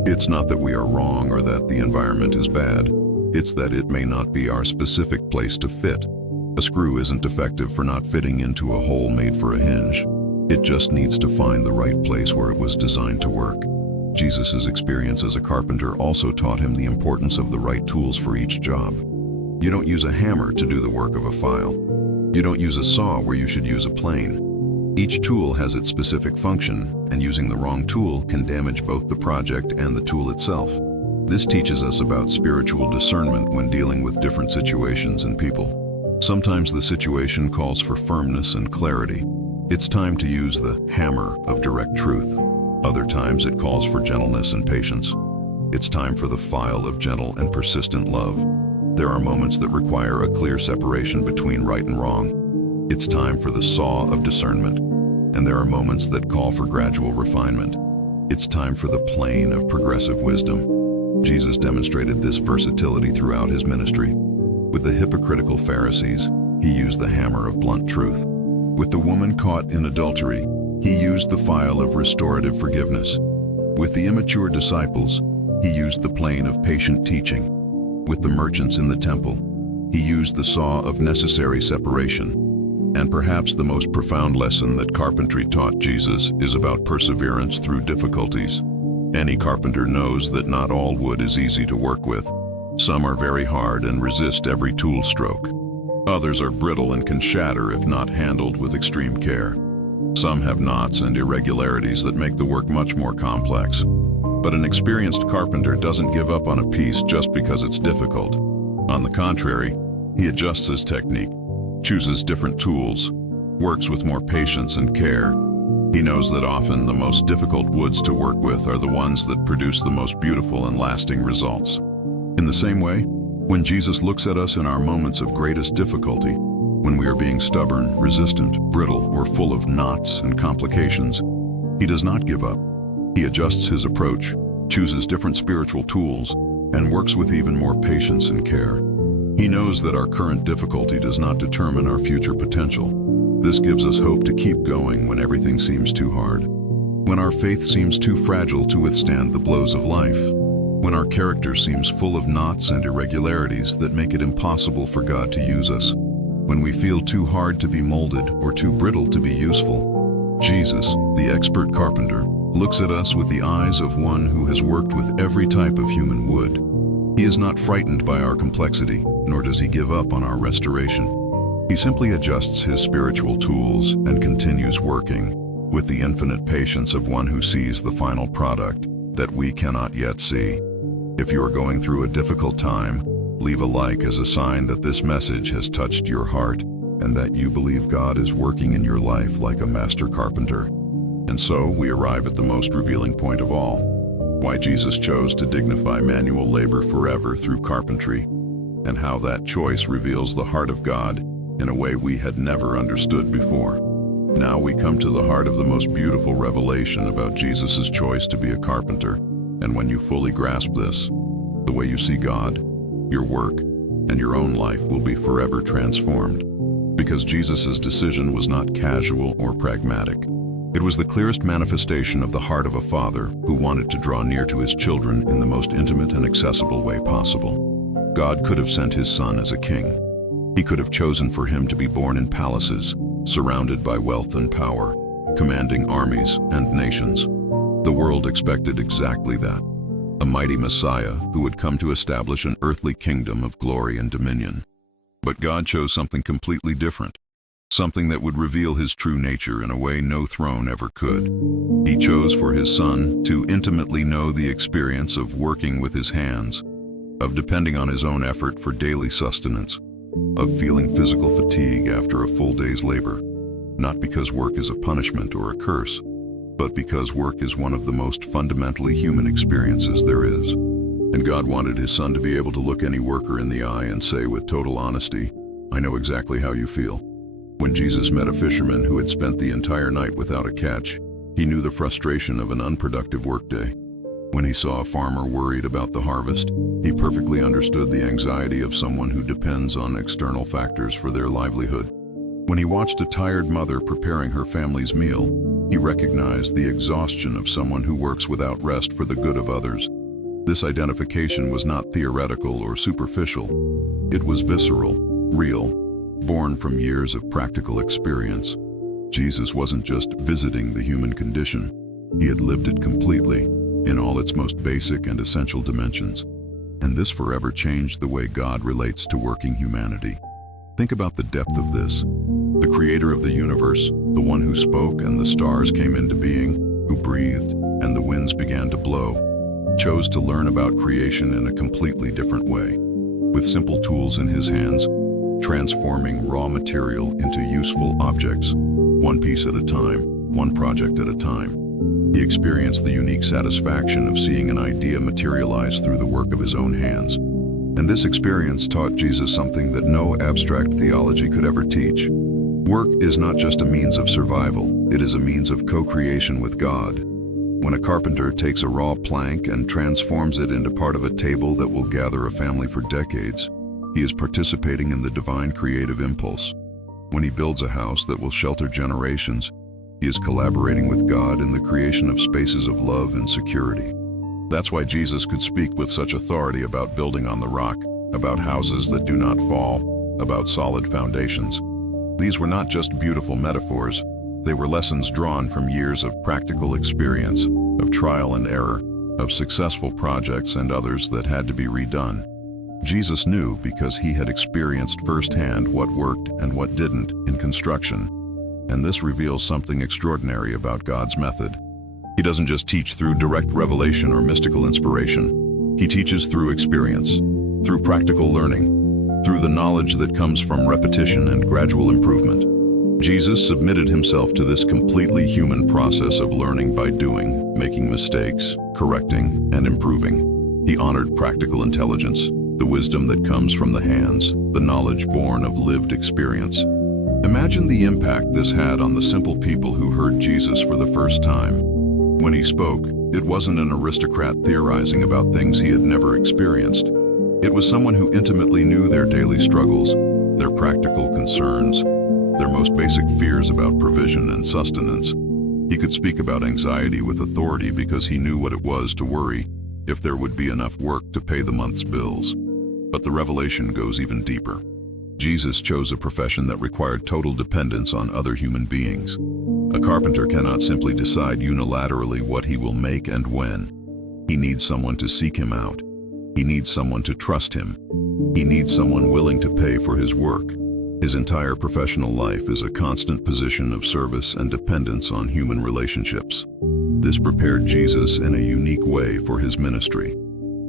It's not that we are wrong or that the environment is bad. It's that it may not be our specific place to fit. A screw isn't defective for not fitting into a hole made for a hinge. It just needs to find the right place where it was designed to work. Jesus' experience as a carpenter also taught him the importance of the right tools for each job. You don't use a hammer to do the work of a file. You don't use a saw where you should use a plane. Each tool has its specific function, and using the wrong tool can damage both the project and the tool itself. This teaches us about spiritual discernment when dealing with different situations and people. Sometimes the situation calls for firmness and clarity. It's time to use the hammer of direct truth. Other times it calls for gentleness and patience. It's time for the file of gentle and persistent love. There are moments that require a clear separation between right and wrong. It's time for the saw of discernment. And there are moments that call for gradual refinement. It's time for the plane of progressive wisdom. Jesus demonstrated this versatility throughout his ministry. With the hypocritical Pharisees, he used the hammer of blunt truth. With the woman caught in adultery, he used the file of restorative forgiveness. With the immature disciples, he used the plane of patient teaching. With the merchants in the temple, he used the saw of necessary separation. And perhaps the most profound lesson that carpentry taught Jesus is about perseverance through difficulties. Any carpenter knows that not all wood is easy to work with. Some are very hard and resist every tool stroke. Others are brittle and can shatter if not handled with extreme care. Some have knots and irregularities that make the work much more complex. But an experienced carpenter doesn't give up on a piece just because it's difficult. On the contrary, he adjusts his technique, chooses different tools, works with more patience and care. He knows that often the most difficult woods to work with are the ones that produce the most beautiful and lasting results. In the same way, when Jesus looks at us in our moments of greatest difficulty, when we are being stubborn, resistant, brittle, or full of knots and complications, he does not give up. He adjusts his approach, chooses different spiritual tools, and works with even more patience and care. He knows that our current difficulty does not determine our future potential. This gives us hope to keep going when everything seems too hard. When our faith seems too fragile to withstand the blows of life. When our character seems full of knots and irregularities that make it impossible for God to use us. When we feel too hard to be molded or too brittle to be useful. Jesus, the expert carpenter, looks at us with the eyes of one who has worked with every type of human wood. He is not frightened by our complexity, nor does he give up on our restoration. He simply adjusts his spiritual tools and continues working with the infinite patience of one who sees the final product that we cannot yet see. If you are going through a difficult time, leave a like as a sign that this message has touched your heart and that you believe God is working in your life like a master carpenter. And so we arrive at the most revealing point of all: why Jesus chose to dignify manual labor forever through carpentry, and how that choice reveals the heart of God in a way we had never understood before. Now we come to the heart of the most beautiful revelation about Jesus' choice to be a carpenter, and when you fully grasp this, the way you see God, your work, and your own life will be forever transformed. Because Jesus' decision was not casual or pragmatic. It was the clearest manifestation of the heart of a father who wanted to draw near to his children in the most intimate and accessible way possible. God could have sent his son as a king. He could have chosen for him to be born in palaces, surrounded by wealth and power, commanding armies and nations. The world expected exactly that: a mighty Messiah who would come to establish an earthly kingdom of glory and dominion. But God chose something completely different. Something that would reveal his true nature in a way no throne ever could. He chose for his son to intimately know the experience of working with his hands, of depending on his own effort for daily sustenance, of feeling physical fatigue after a full day's labor, not because work is a punishment or a curse, but because work is one of the most fundamentally human experiences there is. And God wanted his son to be able to look any worker in the eye and say with total honesty, "I know exactly how you feel." When Jesus met a fisherman who had spent the entire night without a catch, he knew the frustration of an unproductive workday. When he saw a farmer worried about the harvest, he perfectly understood the anxiety of someone who depends on external factors for their livelihood. When he watched a tired mother preparing her family's meal, he recognized the exhaustion of someone who works without rest for the good of others. This identification was not theoretical or superficial. It was visceral, real, born from years of practical experience. Jesus wasn't just visiting the human condition. He had lived it completely, in all its most basic and essential dimensions. And this forever changed the way God relates to working humanity. Think about the depth of this. The creator of the universe, the one who spoke and the stars came into being, who breathed and the winds began to blow, chose to learn about creation in a completely different way. With simple tools in his hands, transforming raw material into useful objects, one piece at a time, one project at a time. He experienced the unique satisfaction of seeing an idea materialize through the work of his own hands. And this experience taught Jesus something that no abstract theology could ever teach. Work is not just a means of survival, it is a means of co-creation with God. When a carpenter takes a raw plank and transforms it into part of a table that will gather a family for decades, he is participating in the divine creative impulse. When he builds a house that will shelter generations, he is collaborating with God in the creation of spaces of love and security. That's why Jesus could speak with such authority about building on the rock, about houses that do not fall, about solid foundations. These were not just beautiful metaphors, they were lessons drawn from years of practical experience, of trial and error, of successful projects and others that had to be redone. Jesus knew because he had experienced firsthand what worked and what didn't in construction. And this reveals something extraordinary about God's method. He doesn't just teach through direct revelation or mystical inspiration. He teaches through experience, through practical learning, through the knowledge that comes from repetition and gradual improvement. Jesus submitted himself to this completely human process of learning by doing, making mistakes, correcting, and improving. He honored practical intelligence, the wisdom that comes from the hands, the knowledge born of lived experience. Imagine the impact this had on the simple people who heard Jesus for the first time. When he spoke, it wasn't an aristocrat theorizing about things he had never experienced. It was someone who intimately knew their daily struggles, their practical concerns, their most basic fears about provision and sustenance. He could speak about anxiety with authority because he knew what it was to worry if there would be enough work to pay the month's bills. But the revelation goes even deeper. Jesus chose a profession that required total dependence on other human beings, A carpenter cannot simply decide unilaterally what he will make and when. He needs someone to seek him out. He needs someone to trust him. He needs someone willing to pay for his work. His entire professional life is a constant position of service and dependence on human relationships. This prepared Jesus in a unique way for his ministry.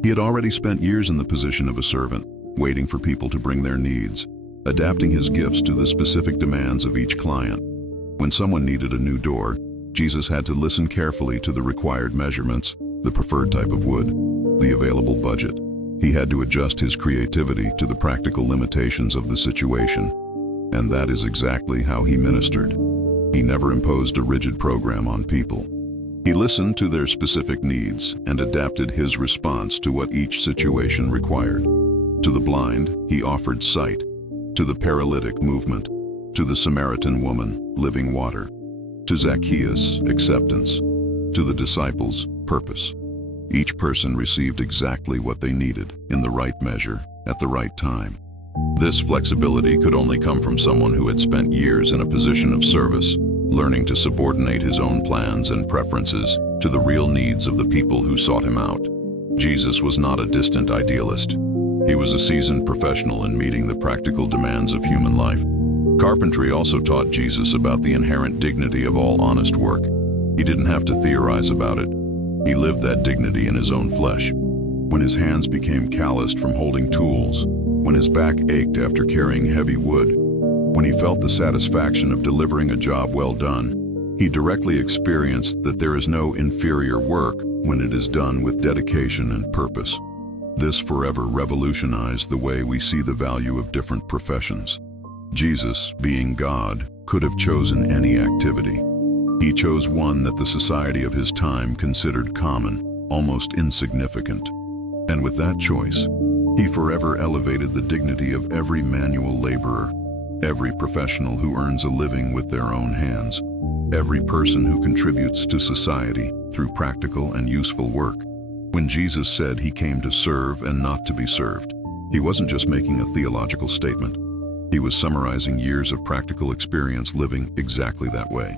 He had already spent years in the position of a servant, waiting for people to bring their needs, adapting his gifts to the specific demands of each client. When someone needed a new door, Jesus had to listen carefully to the required measurements, the preferred type of wood, the available budget. He had to adjust his creativity to the practical limitations of the situation. And that is exactly how he ministered. He never imposed a rigid program on people. He listened to their specific needs and adapted his response to what each situation required. To the blind, he offered sight. To the paralytic, movement. To the Samaritan woman, living water. To Zacchaeus, acceptance. To the disciples, purpose. Each person received exactly what they needed, in the right measure, at the right time. This flexibility could only come from someone who had spent years in a position of service, learning to subordinate his own plans and preferences to the real needs of the people who sought him out. Jesus was not a distant idealist. He was a seasoned professional in meeting the practical demands of human life. Carpentry also taught Jesus about the inherent dignity of all honest work. He didn't have to theorize about it. He lived that dignity in his own flesh. When his hands became calloused from holding tools, when his back ached after carrying heavy wood, when he felt the satisfaction of delivering a job well done, he directly experienced that there is no inferior work when it is done with dedication and purpose. This forever revolutionized the way we see the value of different professions. Jesus, being God, could have chosen any activity. He chose one that the society of his time considered common, almost insignificant. And with that choice, he forever elevated the dignity of every manual laborer, every professional who earns a living with their own hands, every person who contributes to society through practical and useful work. When Jesus said he came to serve and not to be served, he wasn't just making a theological statement. He was summarizing years of practical experience living exactly that way.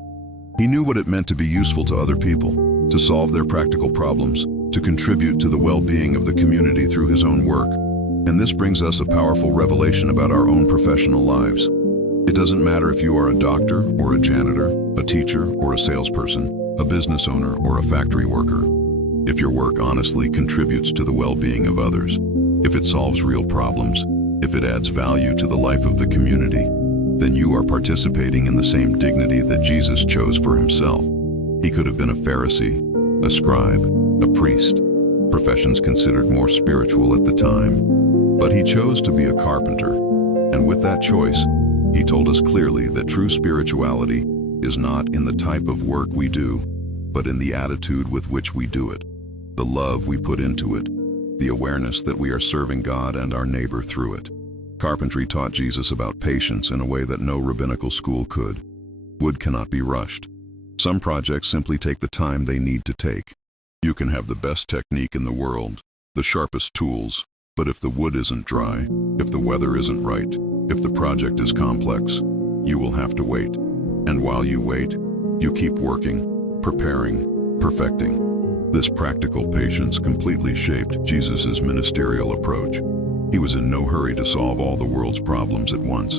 He knew what it meant to be useful to other people, to solve their practical problems, to contribute to the well-being of the community through his own work. And this brings us a powerful revelation about our own professional lives. It doesn't matter if you are a doctor or a janitor, a teacher or a salesperson, a business owner or a factory worker. If your work honestly contributes to the well-being of others, if it solves real problems, if it adds value to the life of the community, then you are participating in the same dignity that Jesus chose for himself. He could have been a Pharisee, a scribe, a priest, professions considered more spiritual at the time. But he chose to be a carpenter, and with that choice, he told us clearly that true spirituality is not in the type of work we do, but in the attitude with which we do it, the love we put into it, the awareness that we are serving God and our neighbor through it. Carpentry taught Jesus about patience in a way that no rabbinical school could. Wood cannot be rushed. Some projects simply take the time they need to take. You can have the best technique in the world, the sharpest tools, but if the wood isn't dry, if the weather isn't right, if the project is complex, you will have to wait. And while you wait, you keep working, preparing, perfecting. This practical patience completely shaped Jesus' ministerial approach. He was in no hurry to solve all the world's problems at once.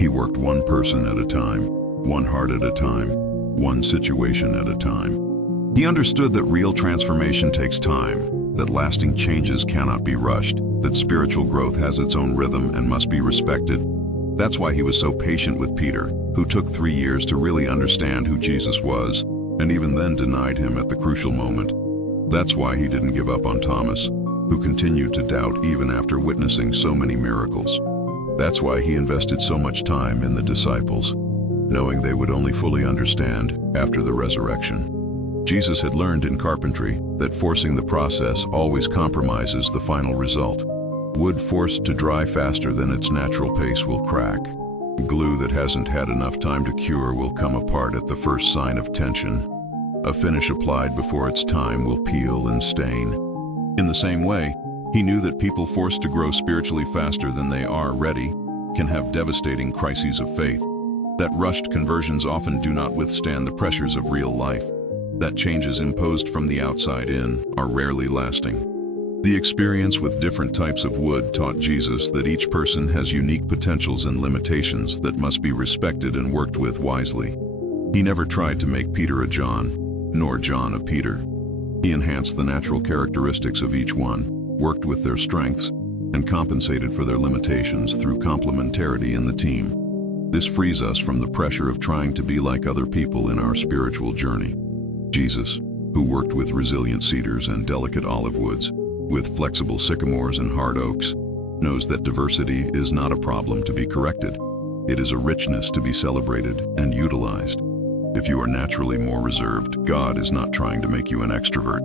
He worked one person at a time, one heart at a time, one situation at a time. He understood that real transformation takes time, that lasting changes cannot be rushed, that spiritual growth has its own rhythm and must be respected. That's why he was so patient with Peter, who took 3 years to really understand who Jesus was, and even then denied him at the crucial moment. That's why he didn't give up on Thomas, who continued to doubt even after witnessing so many miracles. That's why he invested so much time in the disciples, knowing they would only fully understand after the resurrection. Jesus had learned in carpentry that forcing the process always compromises the final result. Wood forced to dry faster than its natural pace will crack. Glue that hasn't had enough time to cure will come apart at the first sign of tension. A finish applied before its time will peel and stain. In the same way, he knew that people forced to grow spiritually faster than they are ready can have devastating crises of faith. that rushed conversions often do not withstand the pressures of real life, that changes imposed from the outside in are rarely lasting. The experience with different types of wood taught Jesus that each person has unique potentials and limitations that must be respected and worked with wisely. He never tried to make Peter a John, nor John a Peter. He enhanced the natural characteristics of each one, worked with their strengths, and compensated for their limitations through complementarity in the team. This frees us from the pressure of trying to be like other people in our spiritual journey. Jesus, who worked with resilient cedars and delicate olive woods, with flexible sycamores and hard oaks, knows that diversity is not a problem to be corrected. It is a richness to be celebrated and utilized. If you are naturally more reserved, God is not trying to make you an extrovert.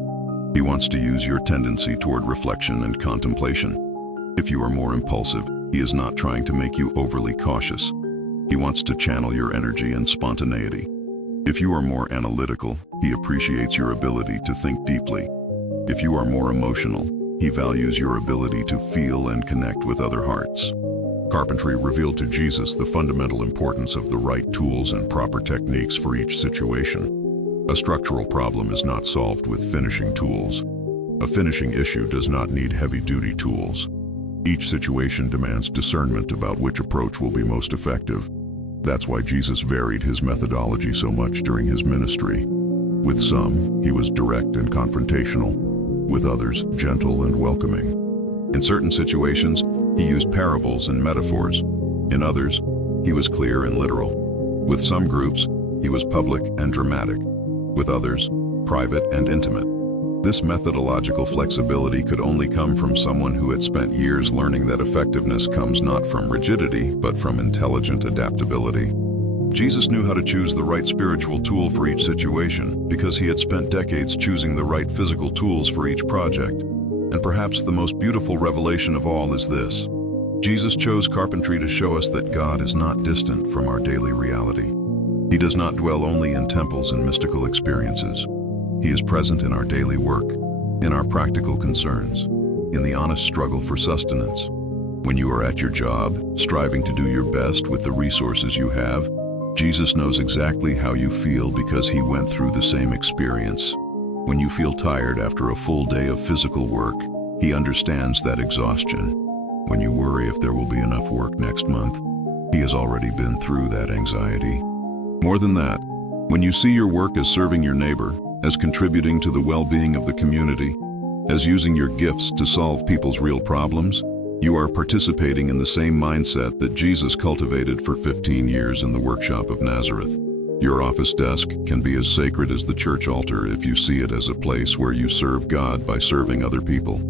He wants to use your tendency toward reflection and contemplation. If you are more impulsive, He is not trying to make you overly cautious. He wants to channel your energy and spontaneity. If you are more analytical, He appreciates your ability to think deeply. If you are more emotional, He values your ability to feel and connect with other hearts. Carpentry revealed to Jesus the fundamental importance of the right tools and proper techniques for each situation. A structural problem is not solved with finishing tools. A finishing issue does not need heavy-duty tools. Each situation demands discernment about which approach will be most effective. That's why Jesus varied His methodology so much during His ministry. With some, He was direct and confrontational. With others, gentle and welcoming. In certain situations, He used parables and metaphors. In others, He was clear and literal. With some groups, He was public and dramatic. With others, private and intimate. This methodological flexibility could only come from someone who had spent years learning that effectiveness comes not from rigidity, but from intelligent adaptability. Jesus knew how to choose the right spiritual tool for each situation because He had spent decades choosing the right physical tools for each project. And perhaps the most beautiful revelation of all is this. Jesus chose carpentry to show us that God is not distant from our daily reality. He does not dwell only in temples and mystical experiences. He is present in our daily work, in our practical concerns, in the honest struggle for sustenance. When you are at your job, striving to do your best with the resources you have, Jesus knows exactly how you feel because He went through the same experience. When you feel tired after a full day of physical work, He understands that exhaustion. When you worry if there will be enough work next month, He has already been through that anxiety. More than that, when you see your work as serving your neighbor, as contributing to the well-being of the community, as using your gifts to solve people's real problems, you are participating in the same mindset that Jesus cultivated for 15 years in the workshop of Nazareth. Your office desk can be as sacred as the church altar if you see it as a place where you serve God by serving other people.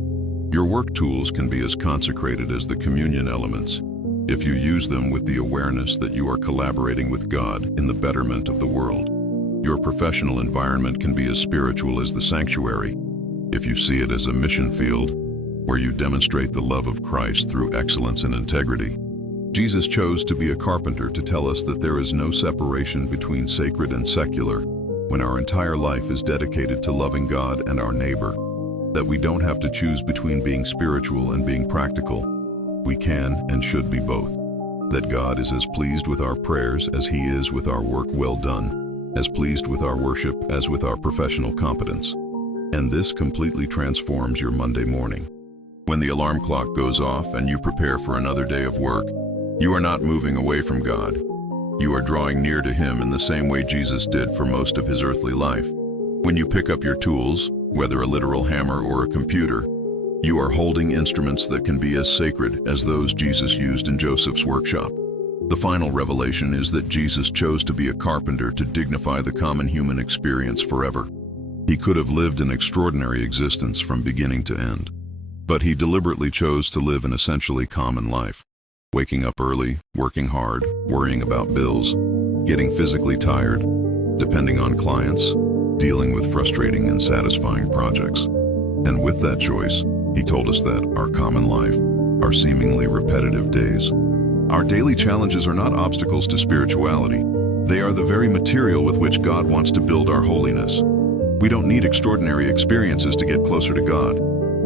Your work tools can be as consecrated as the communion elements if you use them with the awareness that you are collaborating with God in the betterment of the world. Your professional environment can be as spiritual as the sanctuary if you see it as a mission field where you demonstrate the love of Christ through excellence and integrity. Jesus chose to be a carpenter to tell us that there is no separation between sacred and secular when our entire life is dedicated to loving God and our neighbor, that we don't have to choose between being spiritual and being practical. We can and should be both. That God is as pleased with our prayers as He is with our work well done, as pleased with our worship as with our professional competence. And this completely transforms your Monday morning. When the alarm clock goes off and you prepare for another day of work, you are not moving away from God. You are drawing near to Him in the same way Jesus did for most of His earthly life. When you pick up your tools, whether a literal hammer or a computer, you are holding instruments that can be as sacred as those Jesus used in Joseph's workshop. The final revelation is that Jesus chose to be a carpenter to dignify the common human experience forever. He could have lived an extraordinary existence from beginning to end. But He deliberately chose to live an essentially common life, waking up early, working hard, worrying about bills, getting physically tired, depending on clients, dealing with frustrating and satisfying projects. And with that choice, He told us that our common life, our seemingly repetitive days, our daily challenges are not obstacles to spirituality. They are the very material with which God wants to build our holiness. We don't need extraordinary experiences to get closer to God.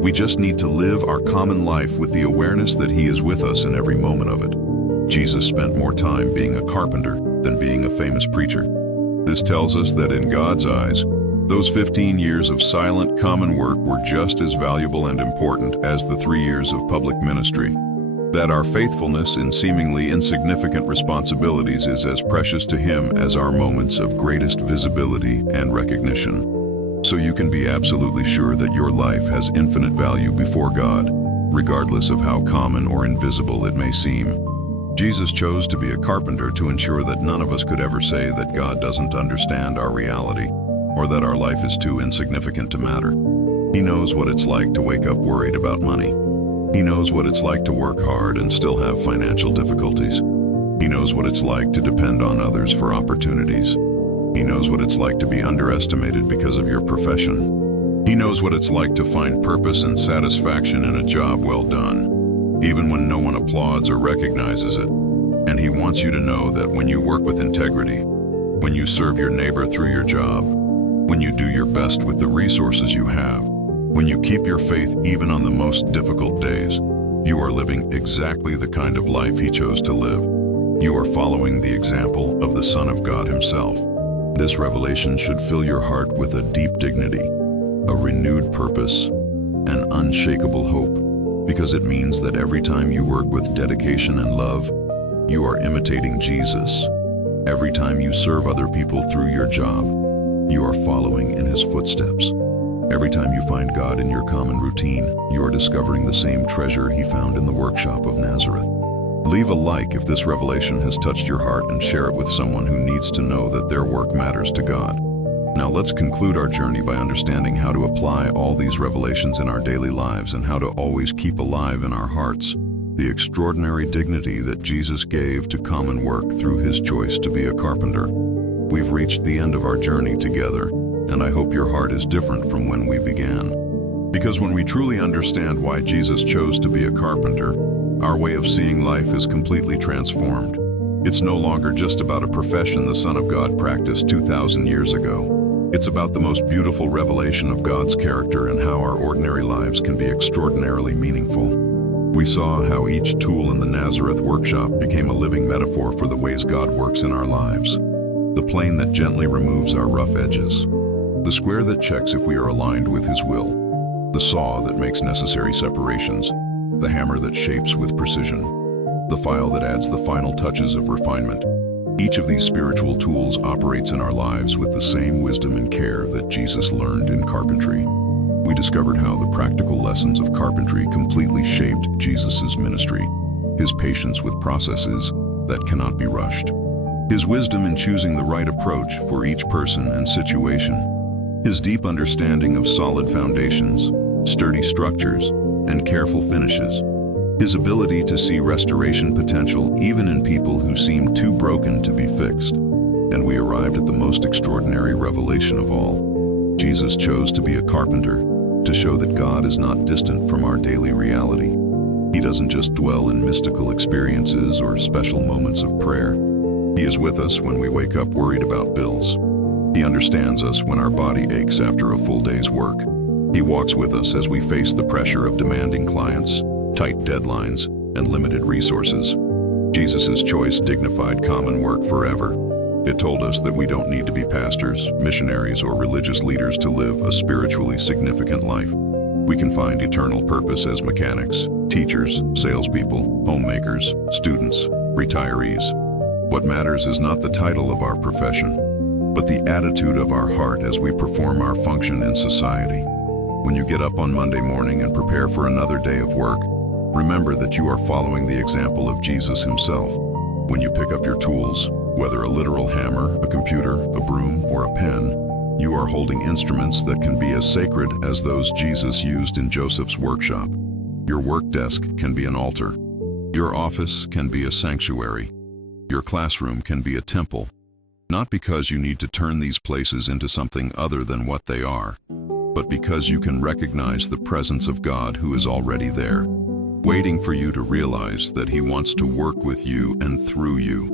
We just need to live our common life with the awareness that He is with us in every moment of it. Jesus spent more time being a carpenter than being a famous preacher. This tells us that in God's eyes, those 15 years of silent, common work were just as valuable and important as the 3 years of public ministry. That our faithfulness in seemingly insignificant responsibilities is as precious to Him as our moments of greatest visibility and recognition. So you can be absolutely sure that your life has infinite value before God, regardless of how common or invisible it may seem. Jesus chose to be a carpenter to ensure that none of us could ever say that God doesn't understand our reality, or that our life is too insignificant to matter. He knows what it's like to wake up worried about money. He knows what it's like to work hard and still have financial difficulties. He knows what it's like to depend on others for opportunities. He knows what it's like to be underestimated because of your profession. He knows what it's like to find purpose and satisfaction in a job well done, even when no one applauds or recognizes it. And He wants you to know that when you work with integrity, when you serve your neighbor through your job, when you do your best with the resources you have, when you keep your faith even on the most difficult days, you are living exactly the kind of life He chose to live. You are following the example of the Son of God Himself. This revelation should fill your heart with a deep dignity, a renewed purpose, an unshakable hope, because it means that every time you work with dedication and love, you are imitating Jesus. Every time you serve other people through your job, you are following in His footsteps. Every time you find God in your common routine, you are discovering the same treasure He found in the workshop of Nazareth. Leave a like if this revelation has touched your heart and share it with someone who needs to know that their work matters to God. Now let's conclude our journey by understanding how to apply all these revelations in our daily lives and how to always keep alive in our hearts the extraordinary dignity that Jesus gave to common work through His choice to be a carpenter. We've reached the end of our journey together, and I hope your heart is different from when we began. Because when we truly understand why Jesus chose to be a carpenter, our way of seeing life is completely transformed. It's no longer just about a profession the Son of God practiced 2,000 years ago. It's about the most beautiful revelation of God's character and how our ordinary lives can be extraordinarily meaningful. We saw how each tool in the Nazareth workshop became a living metaphor for the ways God works in our lives. The plane that gently removes our rough edges. The square that checks if we are aligned with His will. The saw that makes necessary separations. The hammer that shapes with precision. The file that adds the final touches of refinement. Each of these spiritual tools operates in our lives with the same wisdom and care that Jesus learned in carpentry. We discovered how the practical lessons of carpentry completely shaped Jesus' ministry. His patience with processes that cannot be rushed. His wisdom in choosing the right approach for each person and situation. His deep understanding of solid foundations, sturdy structures, and careful finishes. His ability to see restoration potential even in people who seem too broken to be fixed. And we arrived at the most extraordinary revelation of all. Jesus chose to be a carpenter to show that God is not distant from our daily reality. He doesn't just dwell in mystical experiences or special moments of prayer. He is with us when we wake up worried about bills. He understands us when our body aches after a full day's work. He walks with us as we face the pressure of demanding clients, tight deadlines, and limited resources. Jesus' choice dignified common work forever. It told us that we don't need to be pastors, missionaries, or religious leaders to live a spiritually significant life. We can find eternal purpose as mechanics, teachers, salespeople, homemakers, students, retirees. What matters is not the title of our profession, but the attitude of our heart as we perform our function in society. When you get up on Monday morning and prepare for another day of work, remember that you are following the example of Jesus Himself. When you pick up your tools, whether a literal hammer, a computer, a broom, or a pen, you are holding instruments that can be as sacred as those Jesus used in Joseph's workshop. Your work desk can be an altar. Your office can be a sanctuary. Your classroom can be a temple. Not because you need to turn these places into something other than what they are, but because you can recognize the presence of God who is already there, waiting for you to realize that He wants to work with you and through you.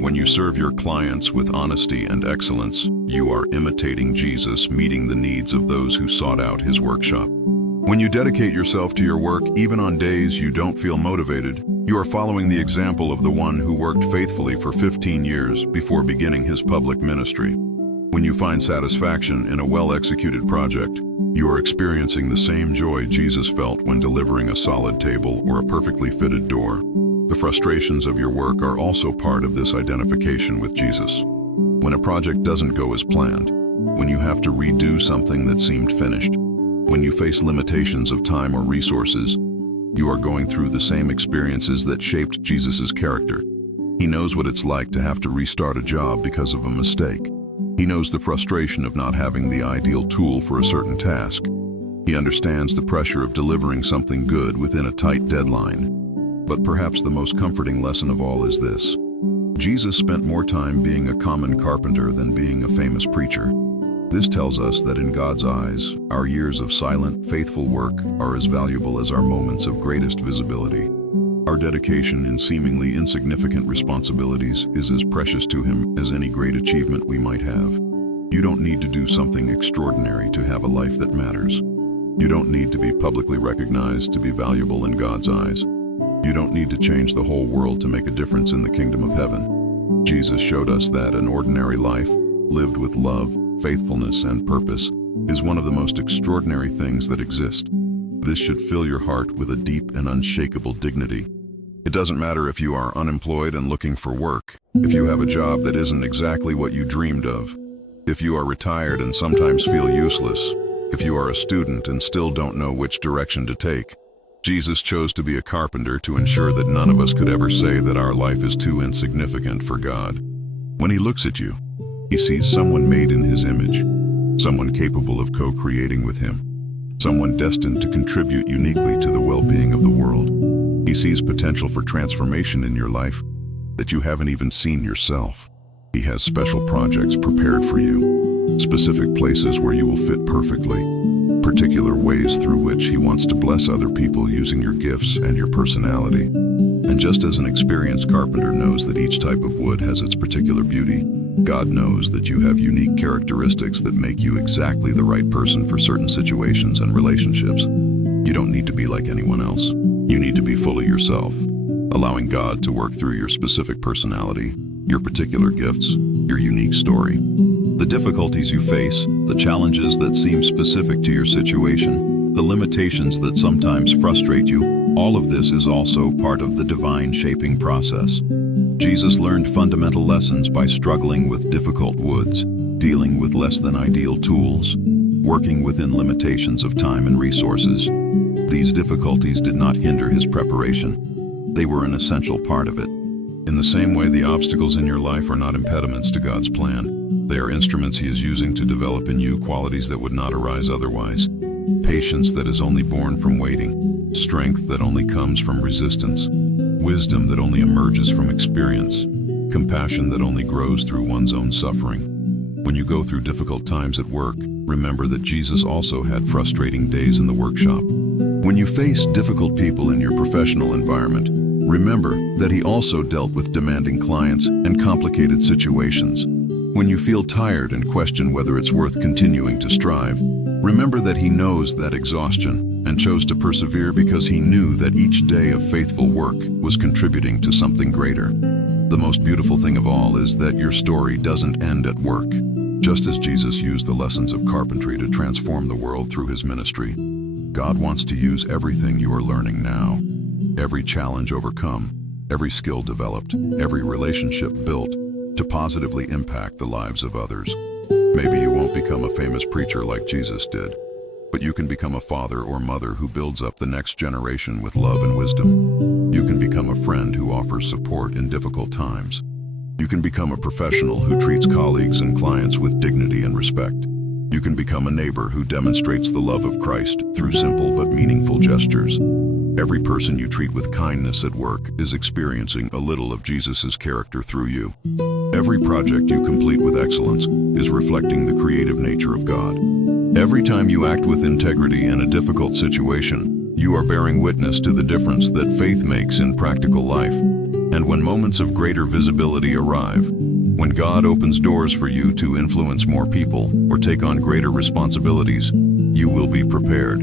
When you serve your clients with honesty and excellence, you are imitating Jesus, meeting the needs of those who sought out His workshop. When you dedicate yourself to your work, even on days you don't feel motivated, You are following the example of the one who worked faithfully for 15 years before beginning his public ministry. When you find satisfaction in a well-executed project, you are experiencing the same joy Jesus felt when delivering a solid table or a perfectly fitted door. The frustrations of your work are also part of this identification with Jesus. When a project doesn't go as planned, when you have to redo something that seemed finished, when you face limitations of time or resources, you are going through the same experiences that shaped Jesus' character. He knows what it's like to have to restart a job because of a mistake. He knows the frustration of not having the ideal tool for a certain task. He understands the pressure of delivering something good within a tight deadline. But perhaps the most comforting lesson of all is this: Jesus spent more time being a common carpenter than being a famous preacher. This tells us that in God's eyes, our years of silent, faithful work are as valuable as our moments of greatest visibility. Our dedication in seemingly insignificant responsibilities is as precious to Him as any great achievement we might have. You don't need to do something extraordinary to have a life that matters. You don't need to be publicly recognized to be valuable in God's eyes. You don't need to change the whole world to make a difference in the kingdom of heaven. Jesus showed us that an ordinary life, lived with love, faithfulness, and purpose, is one of the most extraordinary things that exist. This should fill your heart with a deep and unshakable dignity. It doesn't matter if you are unemployed and looking for work, if you have a job that isn't exactly what you dreamed of, if you are retired and sometimes feel useless, if you are a student and still don't know which direction to take. Jesus chose to be a carpenter to ensure that none of us could ever say that our life is too insignificant for God. When He looks at you, He sees someone made in His image, someone capable of co-creating with Him, someone destined to contribute uniquely to the well-being of the world. He sees potential for transformation in your life that you haven't even seen yourself. He has special projects prepared for you, specific places where you will fit perfectly, particular ways through which He wants to bless other people using your gifts and your personality. And just as an experienced carpenter knows that each type of wood has its particular beauty, God knows that you have unique characteristics that make you exactly the right person for certain situations and relationships. You don't need to be like anyone else. You need to be fully yourself, allowing God to work through your specific personality, your particular gifts, your unique story. The difficulties you face, the challenges that seem specific to your situation, the limitations that sometimes frustrate you, all of this is also part of the divine shaping process. Jesus learned fundamental lessons by struggling with difficult woods, dealing with less than ideal tools, working within limitations of time and resources. These difficulties did not hinder His preparation. They were an essential part of it. In the same way, the obstacles in your life are not impediments to God's plan. They are instruments He is using to develop in you qualities that would not arise otherwise. Patience that is only born from waiting, strength that only comes from resistance, wisdom that only emerges from experience, compassion that only grows through one's own suffering. When you go through difficult times at work, remember that Jesus also had frustrating days in the workshop. When you face difficult people in your professional environment, remember that He also dealt with demanding clients and complicated situations. When you feel tired and question whether it's worth continuing to strive, remember that He knows that exhaustion and chose to persevere because He knew that each day of faithful work was contributing to something greater. The most beautiful thing of all is that your story doesn't end at work. Just as Jesus used the lessons of carpentry to transform the world through His ministry, God wants to use everything you are learning now, every challenge overcome, every skill developed, every relationship built, to positively impact the lives of others. Maybe you won't become a famous preacher like Jesus did, but you can become a father or mother who builds up the next generation with love and wisdom. You can become a friend who offers support in difficult times. You can become a professional who treats colleagues and clients with dignity and respect. You can become a neighbor who demonstrates the love of Christ through simple but meaningful gestures. Every person you treat with kindness at work is experiencing a little of Jesus' character through you. Every project you complete with excellence is reflecting the creative nature of God. Every time you act with integrity in a difficult situation, you are bearing witness to the difference that faith makes in practical life. And when moments of greater visibility arrive, when God opens doors for you to influence more people or take on greater responsibilities, you will be prepared.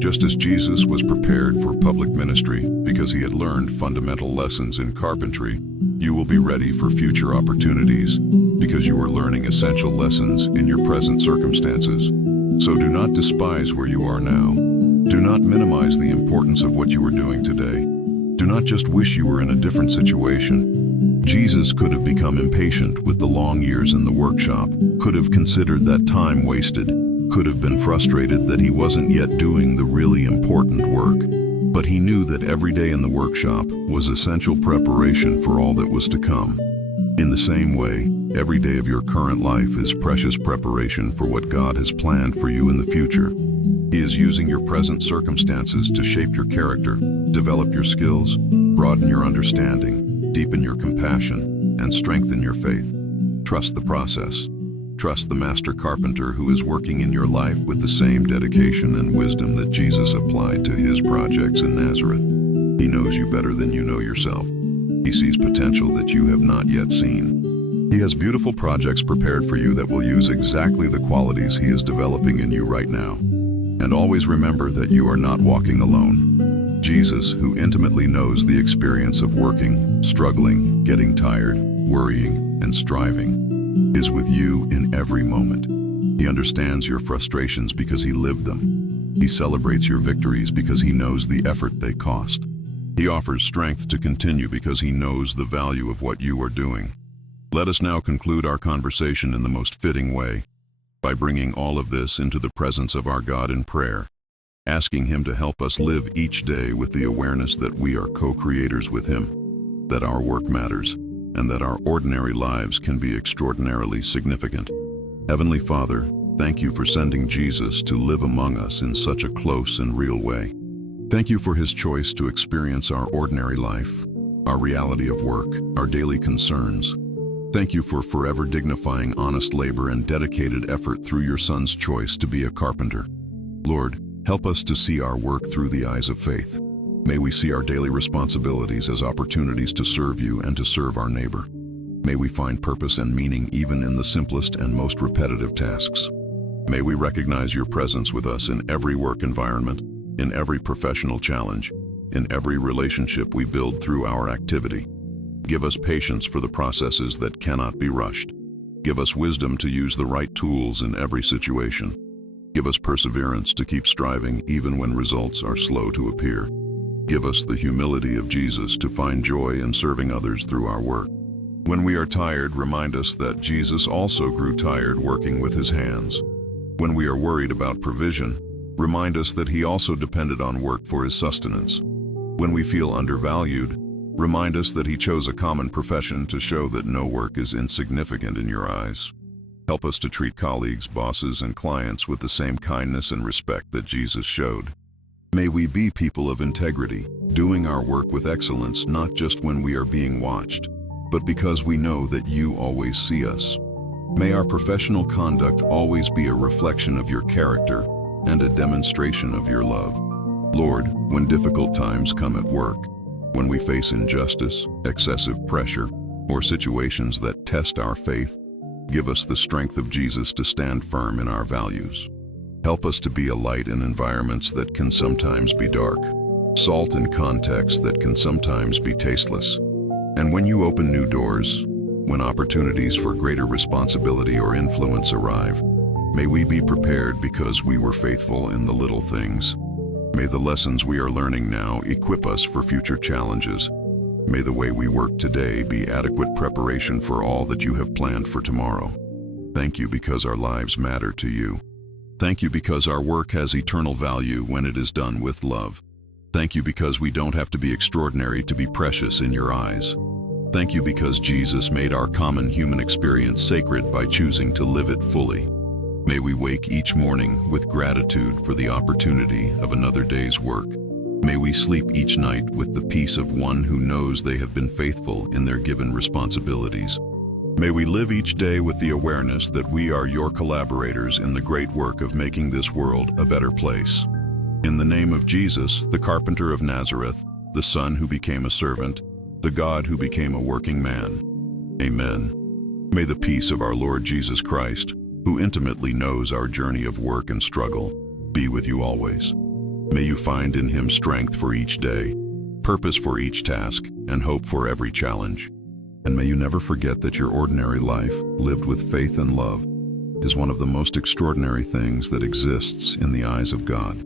Just as Jesus was prepared for public ministry because he had learned fundamental lessons in carpentry, you will be ready for future opportunities because you are learning essential lessons in your present circumstances. So do not despise where you are now. Do not minimize the importance of what you are doing today. Do not just wish you were in a different situation. Jesus could have become impatient with the long years in the workshop, could have considered that time wasted, could have been frustrated that he wasn't yet doing the really important work. But he knew that every day in the workshop was essential preparation for all that was to come. In the same way, every day of your current life is precious preparation for what God has planned for you in the future. He is using your present circumstances to shape your character, develop your skills, broaden your understanding, deepen your compassion, and strengthen your faith. Trust the process. Trust the master carpenter who is working in your life with the same dedication and wisdom that Jesus applied to his projects in Nazareth. He knows you better than you know yourself. He sees potential that you have not yet seen. He has beautiful projects prepared for you that will use exactly the qualities he is developing in you right now. And always remember that you are not walking alone. Jesus, who intimately knows the experience of working, struggling, getting tired, worrying, and striving, is with you in every moment. He understands your frustrations because he lived them. He celebrates your victories because he knows the effort they cost. He offers strength to continue because he knows the value of what you are doing. Let us now conclude our conversation in the most fitting way, by bringing all of this into the presence of our God in prayer, asking him to help us live each day with the awareness that we are co-creators with him, that our work matters, and that our ordinary lives can be extraordinarily significant. Heavenly Father, thank you for sending Jesus to live among us in such a close and real way. Thank you for his choice to experience our ordinary life, our reality of work, our daily concerns. Thank you for forever dignifying honest labor and dedicated effort through your Son's choice to be a carpenter. Lord, help us to see our work through the eyes of faith. May we see our daily responsibilities as opportunities to serve you and to serve our neighbor. May we find purpose and meaning even in the simplest and most repetitive tasks. May we recognize your presence with us in every work environment, in every professional challenge, in every relationship we build through our activity. Give us patience for the processes that cannot be rushed. Give us wisdom to use the right tools in every situation. Give us perseverance to keep striving even when results are slow to appear. Give us the humility of Jesus to find joy in serving others through our work. When we are tired, remind us that Jesus also grew tired working with his hands. When we are worried about provision, remind us that he also depended on work for his sustenance. When we feel undervalued, remind us that he chose a common profession to show that no work is insignificant in your eyes. Help us to treat colleagues, bosses, and clients with the same kindness and respect that Jesus showed. May we be people of integrity, doing our work with excellence not just when we are being watched, but because we know that you always see us. May our professional conduct always be a reflection of your character and a demonstration of your love. Lord, when difficult times come at work, when we face injustice, excessive pressure, or situations that test our faith, give us the strength of Jesus to stand firm in our values. Help us to be a light in environments that can sometimes be dark, salt in contexts that can sometimes be tasteless. And when you open new doors, when opportunities for greater responsibility or influence arrive, may we be prepared because we were faithful in the little things. May the lessons we are learning now equip us for future challenges. May the way we work today be adequate preparation for all that you have planned for tomorrow. Thank you because our lives matter to you. Thank you because our work has eternal value when it is done with love. Thank you because we don't have to be extraordinary to be precious in your eyes. Thank you because Jesus made our common human experience sacred by choosing to live it fully. May we wake each morning with gratitude for the opportunity of another day's work. May we sleep each night with the peace of one who knows they have been faithful in their given responsibilities. May we live each day with the awareness that we are your collaborators in the great work of making this world a better place. In the name of Jesus, the carpenter of Nazareth, the Son who became a servant, the God who became a working man. Amen. May the peace of our Lord Jesus Christ, who intimately knows our journey of work and struggle, be with you always. May you find in him strength for each day, purpose for each task, and hope for every challenge. And may you never forget that your ordinary life, lived with faith and love, is one of the most extraordinary things that exists in the eyes of God.